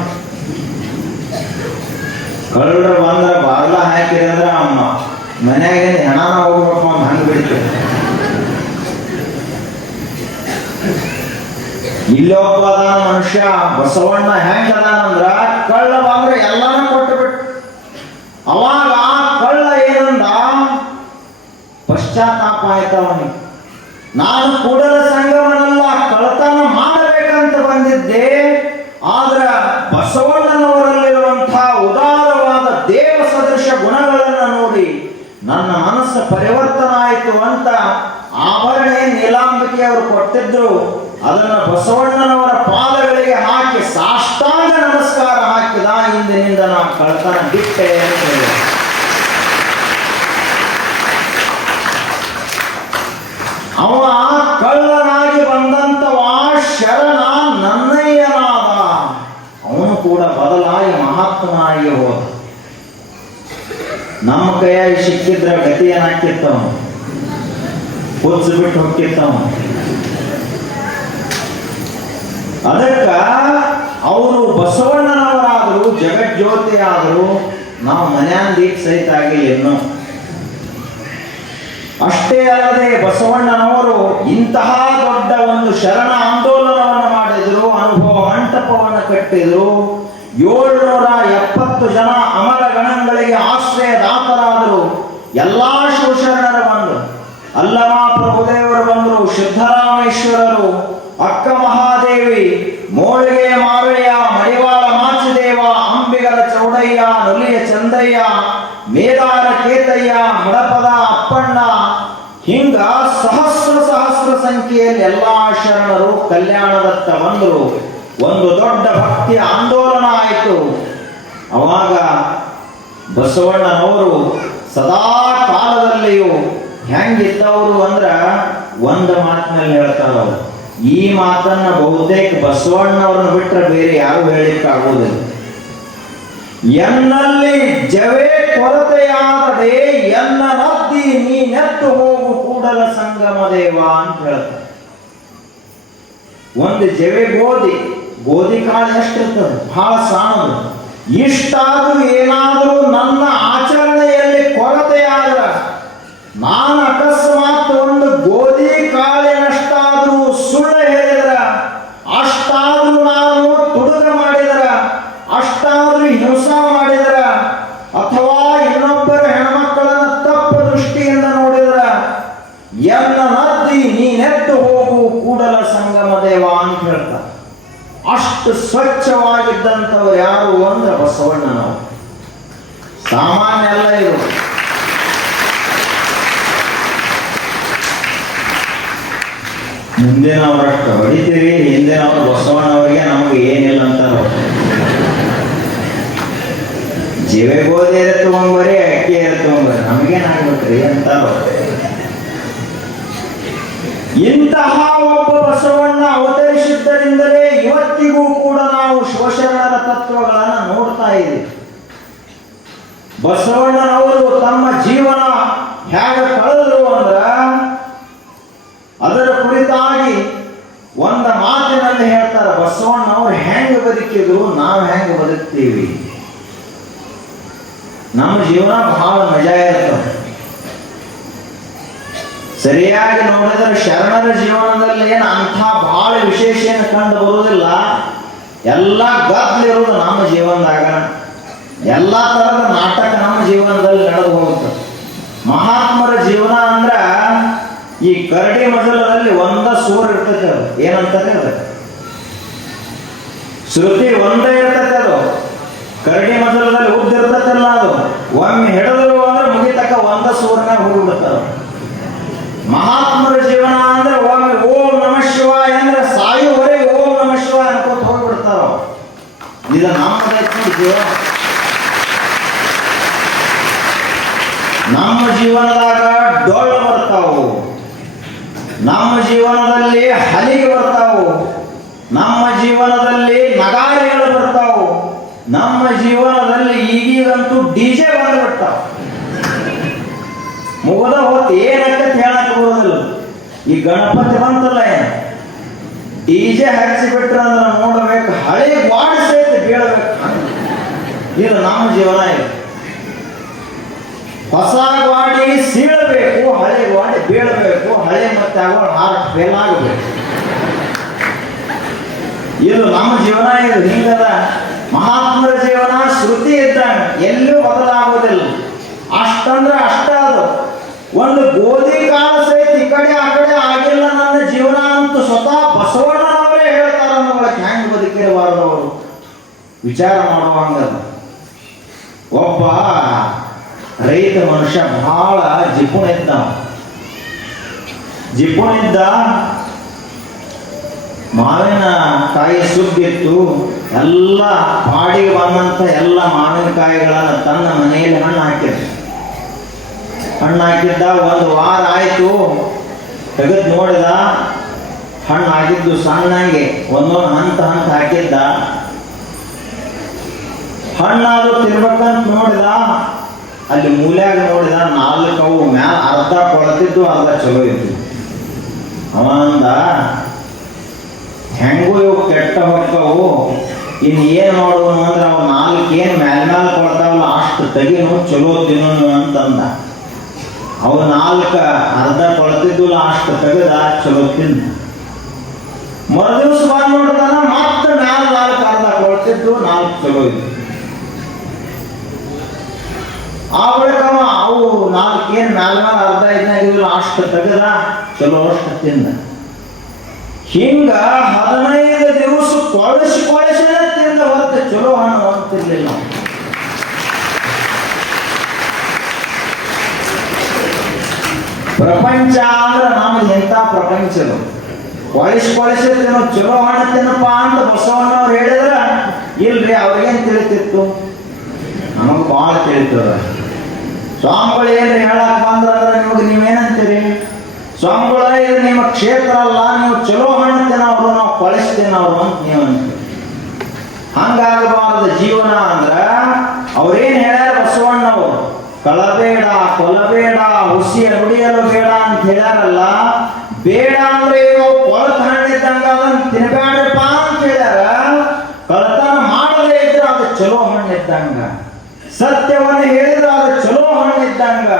ಕಳ್ಳರು ಬಂದ್ರೆ ಬಾಗ್ಲ ಹಾಕಿದ್ರೆ ಅಮ್ಮ ಮನ್ಯಾಗಿಂದ ಹೆಣನ ಹೋಗ್ಬೇಕು ಅಂತ ಹಂಗೆ ಬಿಡ್ತೇವೆ. ಇಲ್ಲೊಬ್ಬ ಅದಾನ ಮನುಷ್ಯ, ಬಸವಣ್ಣ ಹೆಂಗ್ ಅದಾನಂದ್ರ ಕಳ್ಳ ಬಂದ್ರೆ ಎಲ್ಲಾನು ಕೊಟ್ಟು ಬಿಟ್ಟು. ಅವಾಗ ಕಳ್ಳ ಏನಂದ, ಪಶ್ಚಾತ್ತಾಪ ಆಯ್ತವನಿಗೆ. ನಾನು ಕೂಡಲ ಸಂಗಮನಲ್ಲ, ಕಳ್ಳತನ ಮಾಡಬೇಕಂತ ಬಂದಿದ್ದೆ. ಆದ್ರ ಬಸವಣ್ಣನವರಲ್ಲಿರುವಂತಹ ಉದಾರವಾದ ದೇವ ಸದೃಶ ಗುಣಗಳನ್ನು ನೋಡಿ ನನ್ನ ಮನಸ್ಸು ಪರಿವರ್ತನ ಆಯಿತು ಅಂತ ಆಭರಣ ನೀಲಾಂಬಿಕೆ ಅವರು ಕೊಟ್ಟಿದ್ರು. ಅದನ್ನು ಬಸವಣ್ಣನವರ ಪಾದಗಳಿಗೆ ಹಾಕಿ ಸಾಷ್ಟಾಂಗ ನಮಸ್ಕಾರ ಹಾಕಿದ. ಇಂದಿನಿಂದ ನಾವು ಕಳ್ತನ ಬಿಟ್ಟೆ ಅಂತ ಹೇಳಿ. ಅವ ಕಳ್ಳನಾಗಿ ಬಂದಂತವ ಶರಣ ನನ್ನಯ್ಯನಾದ. ಅವನು ಕೂಡ ಬದಲಾಗಿ ಮಹಾತ್ಮನಾಗಿ ಹೋದ. ನಮ್ಮ ಕೈಯಾಗಿ ಸಿಕ್ಕಿದ್ರ ಗತಿ ಏನಾಕಿತ್ತವ, ಹುಚ್ಚು ಬಿಟ್ಟು ಹೋಗಿತ್ತವ. ಅದಕ್ಕ ಅವರು ಬಸವಣ್ಣನವರಾದರು, ಜಗಜ್ಯೋತಿ ಆದರು. ನಾವು ಮನ್ಯಾಂದೀಟ್ ಸಹಿತ ಆಗಿಲ್ಲ ಇನ್ನೂ. ಅಷ್ಟೇ ಅಲ್ಲದೆ ಬಸವಣ್ಣನವರು ಇಂತಹ ದೊಡ್ಡ ಒಂದು ಶರಣ ಆಂದೋಲನವನ್ನು ಮಾಡಿದರು. ಅನುಭವ ಮಂಟಪವನ್ನು ಕಟ್ಟಿದರು. 770 ಜನ ಅಮರ ಗಣಗಳಿಗೆ ಆಶ್ರಯದಾತರಾದರು. ಎಲ್ಲಾ ಶಿವಶರಣರು ಬಂದರು. ಅಲ್ಲಮ ಪ್ರಭುದೇವರು ಬಂದರು, ಸಿದ್ದರಾಮೇಶ್ವರರು, ಅಕ್ಕ ಮಹಾದೇವಿ, ಮೋಳಿಗೆ ಮಾರಯ್ಯ, ಮಡಿವಾಳ ಮಾಚಿದೇವ, ಅಂಬಿಗರ ಚೌಡಯ್ಯ, ನುಲಿಯ ಚಂದಯ್ಯ, ಮೇದಾರ ಕೇತಯ್ಯ, ಮಡಪದ ಅಪ್ಪಣ್ಣ, ಹಿಂಗ ಸಹಸ್ರ ಸಂಖ್ಯೆಯಲ್ಲಿ ಎಲ್ಲಾ ಶರಣರು ಕಲ್ಯಾಣದತ್ತ ಬಂದರು. ಒಂದು ದೊಡ್ಡ ಭಕ್ತಿಯ ಆಂದೋಲನ ಆಯಿತು. ಅವಾಗ ಬಸವಣ್ಣನವರು ಸದಾ ಕಾಲದಲ್ಲಿಯೂ ಹೆಂಗಿದ್ದವರು ಅಂದ್ರ ಒಂದು ಮಾತಿನಲ್ಲಿ ಹೇಳ್ತಾರ. ಈ ಮಾತನ್ನ ಬಹುತೇಕ ಬಸವಣ್ಣವ್ರನ್ನ ಬಿಟ್ಟರೆ ಬೇರೆ ಯಾರು ಹೇಳಿಕ್ಕಾಗುವುದಿಲ್ಲ. ಎನ್ನಲ್ಲಿ ಜವೆ ಕೊರತೆಯಾಗದೆ ಎನ್ನ ನದ್ದಿ ನೀನೆತ್ತು ಹೋಗು ಕೂಡಲ ಸಂಗಮ ದೇವ ಅಂತ ಹೇಳ್ತಾರೆ. ಒಂದು ಜವೆ ಗೋಧಿ ಕಾಳು ಎಷ್ಟಿರ್ತದೆ, ಬಹಳ ಸಾಣದು. ಇಷ್ಟಾದ್ರೂ ಏನಾದರೂ ನನ್ನ ಆಚರಣೆಯಲ್ಲಿ ಕೊರತೆ ಆದ್ರ, ನಾನು ಅಕಸ್ಮಾತ್ ಒಂದು ಗೋಧಿ ಕಾಳಿನಷ್ಟಾದ್ರೂ ಸುಳ್ಳು ಹೇಳಿದ್ರ, ಅಷ್ಟಾದ್ರೂ ನಾನು ತುಡುಗ ಮಾಡಿದ್ರ, ಅಷ್ಟಾದ್ರೂ ಹಿಂಸಾ ಮಾಡಿದ್ರ, ಅಥವಾ ಇನ್ನೊಬ್ಬರ ಹೆಣ್ಮಕ್ಕಳನ್ನ ತಪ್ಪು ದೃಷ್ಟಿಯಿಂದ ನೋಡಿದ್ರ, ಎನ್ನ ನದ್ದಿ ನೀನೆದ್ದು ಹೋಗು ಕೂಡಲ ಸಂಗಮ ದೇವ ಅಂತ ಹೇಳ್ತಾರೆ. ಅಷ್ಟು ಸ್ವಚ್ಛವಾಗಿದ್ದಂಥವ್ರು ಯಾರು ಅಂದ್ರೆ ಬಸವಣ್ಣನವರು. ಸಾಮಾನ್ಯ ಅಲ್ಲ ಇದು. ಮುಂದಿನವರಷ್ಟು ಹೊಡಿತೀವಿ, ಹಿಂದಿನವರು ಬಸವಣ್ಣವರಿಗೆ ನಮಗೆ ಏನಿಲ್ಲ ಅಂತ ಜೀವೆ ಗೋಧಿ ತಗೊಂಬರಿ, ಅಕ್ಕಿ ತಗೊಂಬರಿ, ನಮಗೇನಾಗ್ಬೇಕ್ರಿ ಅಂತಾರ. ಇಂತಹ ಒಬ್ಬ ಬಸವಣ್ಣ ಅವತರಿಸಿದ್ದರಿಂದಲೇ ಇವತ್ತಿಗೂ ಕೂಡ ನಾವು ಶಿವಶರಣರ ತತ್ವಗಳನ್ನು ನೋಡ್ತಾ ಇದ್ದೀವಿ. ಬಸವಣ್ಣನವರು ತಮ್ಮ ಜೀವನ ಹೇಗೆ ಕಳೆದರು ಅಂದ್ರ, ಅದರ ಕುರಿತಾಗಿ ಒಂದು ಮಾತಿನಲ್ಲಿ ಹೇಳ್ತಾರೆ, ಬಸವಣ್ಣವ್ರು ಹೆಂಗೆ ಬದುಕಿದ್ರು ನಾವು ಹೆಂಗೆ ಬದುಕ್ತೀವಿ. ನಮ್ಮ ಜೀವನ ಬಹಳ ಮಜಾ ಇರ್ತದೆ. ಸರಿಯಾಗಿ ನೋಡಿದರೆ ಶರಣರ ಜೀವನದಲ್ಲಿ ಏನು ಅಂಥ ಬಹಳ ವಿಶೇಷ ಏನು ಕಂಡು ಬರುವುದಿಲ್ಲ. ಎಲ್ಲ ಗದ್ದಲಿರೋದು ನಮ್ಮ ಜೀವನದಾಗ, ಎಲ್ಲ ಥರದ ನಾಟಕ ನಮ್ಮ ಜೀವನದಲ್ಲಿ ನಡೆದು ಹೋಗುತ್ತೆ. ಮಹಾತ್ಮರ ಜೀವನ ಅಂದ್ರ ಈ ಕರಡಿ ಮಜಲದಲ್ಲಿ ಒಂದ ಸೂರ್ ಇರ್ತೈತೆ. ಅದು ಏನಂತಾರೆ, ಅದು ಶ್ರುತಿ ಒಂದೇ ಇರ್ತೈತೆ. ಅದು ಕರಡಿ ಮಜಲದಲ್ಲಿ ಉದ್ದಿರ್ತೈತಲ್ಲ, ಅದು ಒಮ್ಮೆ ಹಿಡಿದ್ರು ಅಂದ್ರೆ ಮುಗಿತಕ್ಕ ಒಂದ ಸೂರ್ನಾಗ ಹೋಗ್ಬಿಡ್ತಾರ. ಮಹಾತ್ಮರ ಜೀವನ ಅಂದ್ರೆ ಒಮ್ಮೆ ಓಂ ನಮ ಶಿವಾಯ ಅಂದ್ರೆ ಸಾಯುವರೆಗೆ ಓಂ ನಮ ಶಿವಾಯ ಅನ್ಕೋತ ಹೋಗ್ಬಿಡ್ತಾರ. ಇದು ನಮ್ಮದೈತಿ ಜೀವ. ನಮ್ಮ ಜೀವನದಾಗ ಡೊಳ್ಳು ಬರ್ತಾವು, ನಮ್ಮ ಜೀವನದಲ್ಲಿ ಹಲಿಗೆ ಬರ್ತಾವು, ನಮ್ಮ ಜೀವನದಲ್ಲಿ ನಗಾರಿಗಳು ಬರ್ತಾವು, ನಮ್ಮ ಜೀವನದಲ್ಲಿ ಈಗೀಗಂತೂ ಡಿಜೆ ಬಂದ್ಬಿಡ್ತಾವ. ಮುಗದ ಹೊತ್ತು ಏನಂತ ಹೇಳಕ್ ಬರೋದಿಲ್ಲ. ಈ ಗಣಪತಿ ಬಂತಲ್ಲ, ಏನು ಡಿಜೆ ಹಚ್ಚಿಬಿಟ್ರ ಅಂದ್ರೆ ನೋಡಬೇಕು, ಹಳೆ ಗಾಡಿ ಸಹಿತ ಬೀಳಬೇಕು. ಇದು ನಮ್ಮ ಜೀವನ. ಇದು ಹೊಸ ಗಾಡಿ ಸೀಳಬೇಕು, ಹಳೆ ಗಾಡಿ ಬೀಳಬೇಕು, ಹಳೆ ಮತ್ತೆ ಆಗೋಣ ಹಾರ್ಟ್ ಫೇಲ್ ಆಗಬೇಕು. ಇದು ನಮ್ಮ ಜೀವನ. ಇದು ಹಿಂಗದ ಮಹಾತ್ಮರ ಜೀವನ. ಶ್ರುತಿ ಇದ್ದಂಗೆ ಎಲ್ಲೂ ಬದಲಾಗುವುದಿಲ್ಲ. ಅಷ್ಟಂದ್ರೆ ಅಷ್ಟ. ಅದು ಒಂದು ಗೋಧಿ ಕಾಳ ಸಹಿತ ಈ ಕಡೆ ಆ ಕಡೆ ಆಗಿಲ್ಲ ನನ್ನ ಜೀವನ ಅಂತ ಸ್ವತಃ ಬಸವಣ್ಣನವರೇ ಹೇಳ್ತಾರ. ಅನ್ನೋದಕ್ಕೆ ಹೆಂಗೆ ಬದುಕಿರಬಾರ್ದು ಅವರು ವಿಚಾರ ಮಾಡುವಂಗದ. ಒಬ್ಬ ರೈತ ಮನುಷ್ಯ ಬಹಳ ಜಿಪುಣ ಇದ್ದ. ಮಾವಿನ ಕಾಯಿ ಸುಗ್ಗಿತ್ತು. ಎಲ್ಲ ಬಾಡಿಗೆ ಬಂದಂತ ಎಲ್ಲ ಮಾವಿನಕಾಯಿಗಳನ್ನ ತನ್ನ ಮನೆಯಲ್ಲಿ ಹಣ್ಣು ಹಾಕಿದ್ದ. ಒಂದು ವಾರ ಆಯ್ತು, ತೆಗೆದು ನೋಡಿದ, ಹಣ್ಣು ಆಗಿದ್ದು ಸಣ್ಣಂಗೆ ಒಂದೊಂದು ಹಂತ ಹಾಕಿದ್ದ. ಹಣ್ಣಾದ್ರು ತಿನ್ಬೇಕಂತ ನೋಡಿದ, ಅಲ್ಲಿ ಮೂಲ್ಯಾಗ ನೋಡಿದ 4 ಅವು ಮ್ಯಾಲ ಅರ್ಧ ಕೊಳತಿದ್ದು, ಅರ್ಧ ಚಲೋ ಇತ್ತು. ಅವಂದ ಹೆಂಗೂ ಇವು ಕೆಟ್ಟ ಹೊಕ್ಕವು, ಇನ್ನು ಏನು ಮಾಡೋನು ಅಂದ್ರೆ ಅವು 4 ಏನು ಮ್ಯಾಲ ಕೊಡ್ತಾವಲ್ಲ ಅಷ್ಟು ತೆಗಿನು, ಚಲೋ ತಿನ್ನೋನು ಅಂತಂದ. ಅವು 4 ಅರ್ಧ ಕೊಳ್ತಿದ್ದು ಅಷ್ಟು ತೆಗೆದ, ಚಲೋ ತಿಂದ. ಮರುದಿವ್ಸ ಬಂದು ನೋಡ್ತಾನ, ಮತ್ತೆ ಮ್ಯಾಲ 4 ಅರ್ಧ ಕೊಳ್ತಿದ್ದು, 4 ಚಲೋ ಇದ್ದು. ಆ ಬಳಿಕ ಅವು 4 ಏನು ಮ್ಯಾಲ ಅರ್ಧ ಇದ್ನಾಗಿಲ್ಲ ಅಷ್ಟು ತೆಗೆದ, ಚಲೋ ಅಷ್ಟು ತಿಂದ. ಹಿಂಗ 15 ದಿವಸ ಕೊಳಸಿನ ತಿಂದ ಹೊರತು ಚಲೋ ಹಣ್ಣು ಅಂತಿರ್ಲಿಲ್ಲ. ಪ್ರಪಂಚ ಅಂದ್ರೆ ನಮ್ದು ಎಂಥ ಪ್ರಪಂಚದು. ಕೊಳಿಸಿ ತಿನ್ನೋ ಚಲೋ ಹಣ್ಣು ತಿನ್ನಪ್ಪ ಅಂತ ಬಸವಣ್ಣವ್ರು ಹೇಳಿದ್ರ, ಇಲ್ರಿ ಅವ್ರಿಗೇನು ತಿಳಿತಿತ್ತು, ನಮಗೆ ಭಾಳ ತಿಳಿತದ. ಸ್ವಾಮಿಗಳು ಏನ್ರಿ ಹೇಳಕ್ ಬಂದ್ರೆ ನಿಮಗೆ ನೀವೇನಂತೀರಿ? ಸ್ವಾಮಿಗಳ ಇದು ನಿಮ್ಮ ಕ್ಷೇತ್ರ ಅಲ್ಲ, ನೀವು ಚಲೋ ಹಣ್ಣು ತಿನ್ನೋರು, ನಾವು ಕೊಳಿಸಿ ತಿನ್ನೋರು ಅಂತ ನೀವು ಅಂತೀರಿ. ಹಂಗಾಗಬಾರದು ಜೀವನ ಅಂದ್ರ. ಅವ್ರೇನ್ ಹೇಳ್ಯಾರ ಬಸವಣ್ಣವರು? ಕಳಬೇಡ, ಕೊಲಬೇಡ, ಹುಸಿಯ ನುಡಿಯಲು ಬೇಡ ಅಂತ ಹೇಳ್ಯಾರಲ್ಲ. ಬೇಡ ಅಂದ್ರೆ ಏನು? ಕೊಳತ ಹಣ್ಣಿದ್ದಂಗ ಅದನ್ನ ತಿನ್ಬೇಡ್ರಪ್ಪ ಅಂತ ಹೇಳ್ಯಾರ. ಕಳತನ ಮಾಡದೇ ಇದ್ರೆ ಅದು ಚಲೋ ಹಣ್ಣು ಹಣ್ಣಿದ್ದಂಗ, ಸತ್ಯವನ್ನು ಹೇಳಿದ್ರೆ ಅದು ಚಲೋ ಹಣ್ಣಿದ್ದಂಗ.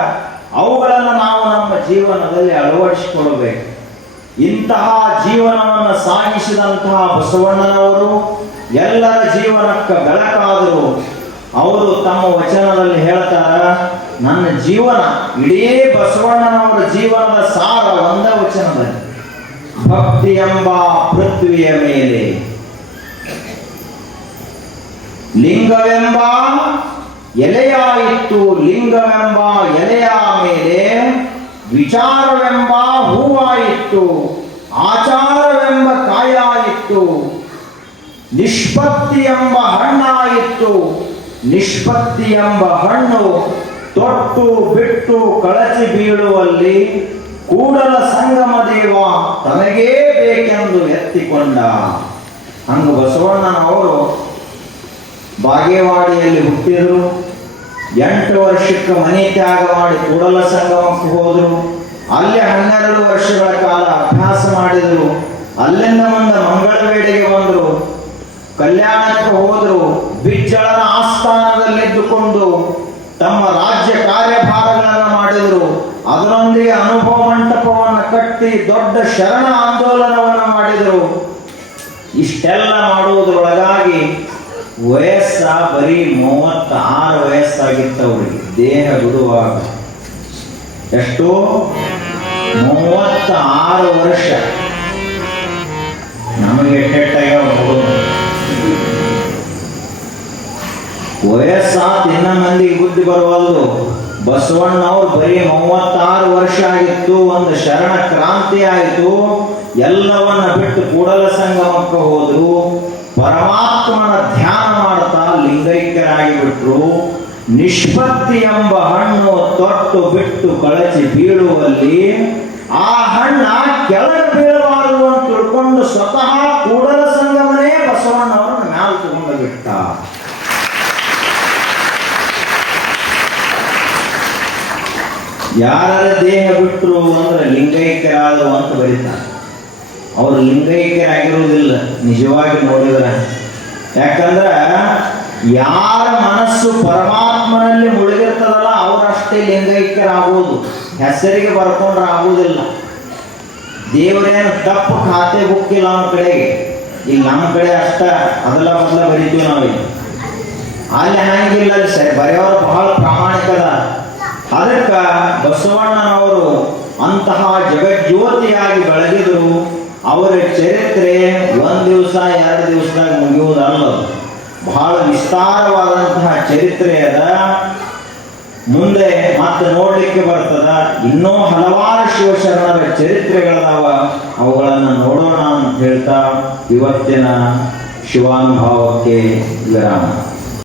ಅವುಗಳನ್ನು ನಾವು ನಮ್ಮ ಜೀವನದಲ್ಲಿ ಅಳವಡಿಸಿಕೊಳ್ಳಬೇಕು. ಇಂತಹ ಜೀವನವನ್ನು ಸಾಗಿಸಿದಂತಹ ಬಸವಣ್ಣನವರು ಎಲ್ಲರ ಜೀವನಕ್ಕೆ ಬೆಳಕಾದರು. ಅವರು ತಮ್ಮ ವಚನದಲ್ಲಿ ಹೇಳ್ತಾರ, ನನ್ನ ಜೀವನ ಇಡೀ ಬಸವಣ್ಣನವರ ಜೀವನದ ಸಾರ ಒಂದ ವಚನದಲ್ಲಿ, ಭಕ್ತಿ ಎಂಬ ಪೃಥ್ವಿಯ ಮೇಲೆ ಲಿಂಗವೆಂಬ ಎಲೆಯಾಯಿತು, ಲಿಂಗವೆಂಬ ಎಲೆಯ ಮೇಲೆ ವಿಚಾರವೆಂಬ ಹೂವಾಯಿತು, ಆಚಾರವೆಂಬ ಕಾಯಾಯಿತು, ನಿಷ್ಪತ್ತಿ ಎಂಬ ಹಣ್ಣಾಯಿತು, ನಿಷ್ಪತ್ತಿ ಎಂಬ ಹಣ್ಣು ತೊಟ್ಟು ಬಿಟ್ಟು ಕಳಚಿ ಬೀಳುವಲ್ಲಿ ಕೂಡಲ ಸಂಗಮ ದೇವ ತನಗೇ ಬೇಕೆಂದು ಎತ್ತಿಕೊಂಡ. ಹಂಗ ಬಸವಣ್ಣನವರು ಬಾಗೇವಾಡಿಯಲ್ಲಿ ಹುಟ್ಟಿದರು. 8 ವರ್ಷಕ್ಕೆ ಮನೆ ತ್ಯಾಗ ಮಾಡಿ ಕೂಡಲ ಸಂಗಮಕ್ಕೆ ಹೋದರು. ಅಲ್ಲೇ 12 ವರ್ಷಗಳ ಕಾಲ ಅಭ್ಯಾಸ ಮಾಡಿದರು. ಅಲ್ಲಿಂದ ಮುಂದೆ ಮಂಗಳವೇಡಿಗೆ ಬಂದರು, ಕಲ್ಯಾಣಕ್ಕೆ ಹೋದರು. ಬಿಜ್ಜಳನ ಆಸ್ಥಾನದಲ್ಲಿದ್ದುಕೊಂಡು ತಮ್ಮ ರಾಜ್ಯ ಕಾರ್ಯಭಾರಗಳನ್ನು ಮಾಡಿದರು. ಅದರೊಂದಿಗೆ ಅನುಭವ ಮಂಟಪವನ್ನು ಕಟ್ಟಿ ದೊಡ್ಡ ಶರಣ ಆಂದೋಲನವನ್ನು ಮಾಡಿದರು. ಇಷ್ಟೆಲ್ಲ ಮಾಡುವುದರೊಳಗಾಗಿ ವಯಸ್ಸ ಬರೀ 36 ವಯಸ್ಸಾಗಿತ್ತವ್ರಿಗೆ. ದೇಹ ಬಿಡುವಾಗ ಎಷ್ಟು? 36 ವರ್ಷ. ನಮಗೆ ಎಟ್ಟೆಟ್ಟಾಗ ವಯಸ್ಸಾತ್ ಇನ್ನ ಮಂದಿಗೆ ಬುದ್ಧಿ ಬರುವಲ್ದು. ಬಸವಣ್ಣವ್ರು ಬರೀ 36 ವರ್ಷ ಆಗಿತ್ತು. ಒಂದು ಶರಣ ಕ್ರಾಂತಿ ಆಯಿತು. ಎಲ್ಲವನ್ನ ಬಿಟ್ಟು ಕೂಡಲ ಸಂಗಮಕ್ಕೆ ಹೋದ್ರು. ಪರಮಾತ್ಮನ ಧ್ಯಾನ ಮಾಡ್ತಾ ಲಿಂಗೈಕ್ಯರಾಗಿ ಬಿಟ್ರು. ನಿಷ್ಪತ್ತಿ ಎಂಬ ಹಣ್ಣು ತೊಟ್ಟು ಬಿಟ್ಟು ಕಳಚಿ ಬೀಳುವಲ್ಲಿ ಆ ಹಣ್ಣ ಕೆಳಗೆ ಬೀಳಬಾರದು ಅಂತ ತಿಳ್ಕೊಂಡು ಸ್ವತಃ ಕೂಡಲ ಸಂಗಮನೇ ಬಸವಣ್ಣವರನ್ನು ಮ್ಯಾಲ ತಗೊಂಡು ಬಿಟ್ಟ. ಯಾರ ದೇಹ ಬಿಟ್ಟರು ಅಂದ್ರೆ ಲಿಂಗೈಕ್ಯರಾದರು ಅಂತ ಬರೀತಾರೆ. ಅವರು ಲಿಂಗೈಕ್ಯರಾಗಿರುವುದಿಲ್ಲ ನಿಜವಾಗಿ ನೋಡಿದ್ರೆ. ಯಾಕಂದ್ರ ಯಾರ ಮನಸ್ಸು ಪರಮಾತ್ಮನಲ್ಲಿ ಮುಳುಗಿರ್ತದಲ್ಲ ಅವರಷ್ಟೇ ಲಿಂಗೈಕ್ಯರಾಗುವುದು. ಹೆಸರಿಗೆ ಬರ್ಕೊಂಡ್ರೆ ಆಗುವುದಿಲ್ಲ. ದೇವರೇನು ತಪ್ಪು ಖಾತೆ ಬುಕ್ ಇಲ್ಲ ಅವನ ಕಡೆಗೆ. ಈಗ ನಮ್ಮ ಕಡೆ ಅಷ್ಟ ಅದೆಲ್ಲ ಮೊದಲ ಬರೀತೀವಿ ನಾವೀಗ. ಅಲ್ಲಿ ಹಂಗಿಲ್ಲ, ಸರಿ ಬರೆಯೋರು ಬಹಳ ಪ್ರಾಮಾಣಿಕದ. ಅದಕ್ಕೆ ಬಸವಣ್ಣನವರು ಅಂತಹ ಜಗಜ್ಯೋತಿಯಾಗಿ ಬೆಳಗಿದರು. ಅವರ ಚರಿತ್ರೆ 1 ದಿವಸ 2 ದಿವಸದಾಗ ಮುಗಿಯುವುದಲ್ಲ. ಬಹಳ ವಿಸ್ತಾರವಾದಂತಹ ಚರಿತ್ರೆ ಅದ. ಮುಂದೆ ಮತ್ತೆ ನೋಡ್ಲಿಕ್ಕೆ ಬರ್ತದ. ಇನ್ನೂ ಹಲವಾರು ಶಿವಶರಣರ ಚರಿತ್ರೆಗಳದಾವ. ಅವುಗಳನ್ನು ನೋಡೋಣ ಅಂತ ಹೇಳ್ತಾ ಇವತ್ತಿನ ಶಿವಾನುಭಾವಕ್ಕೆ ವಿರಾಮ.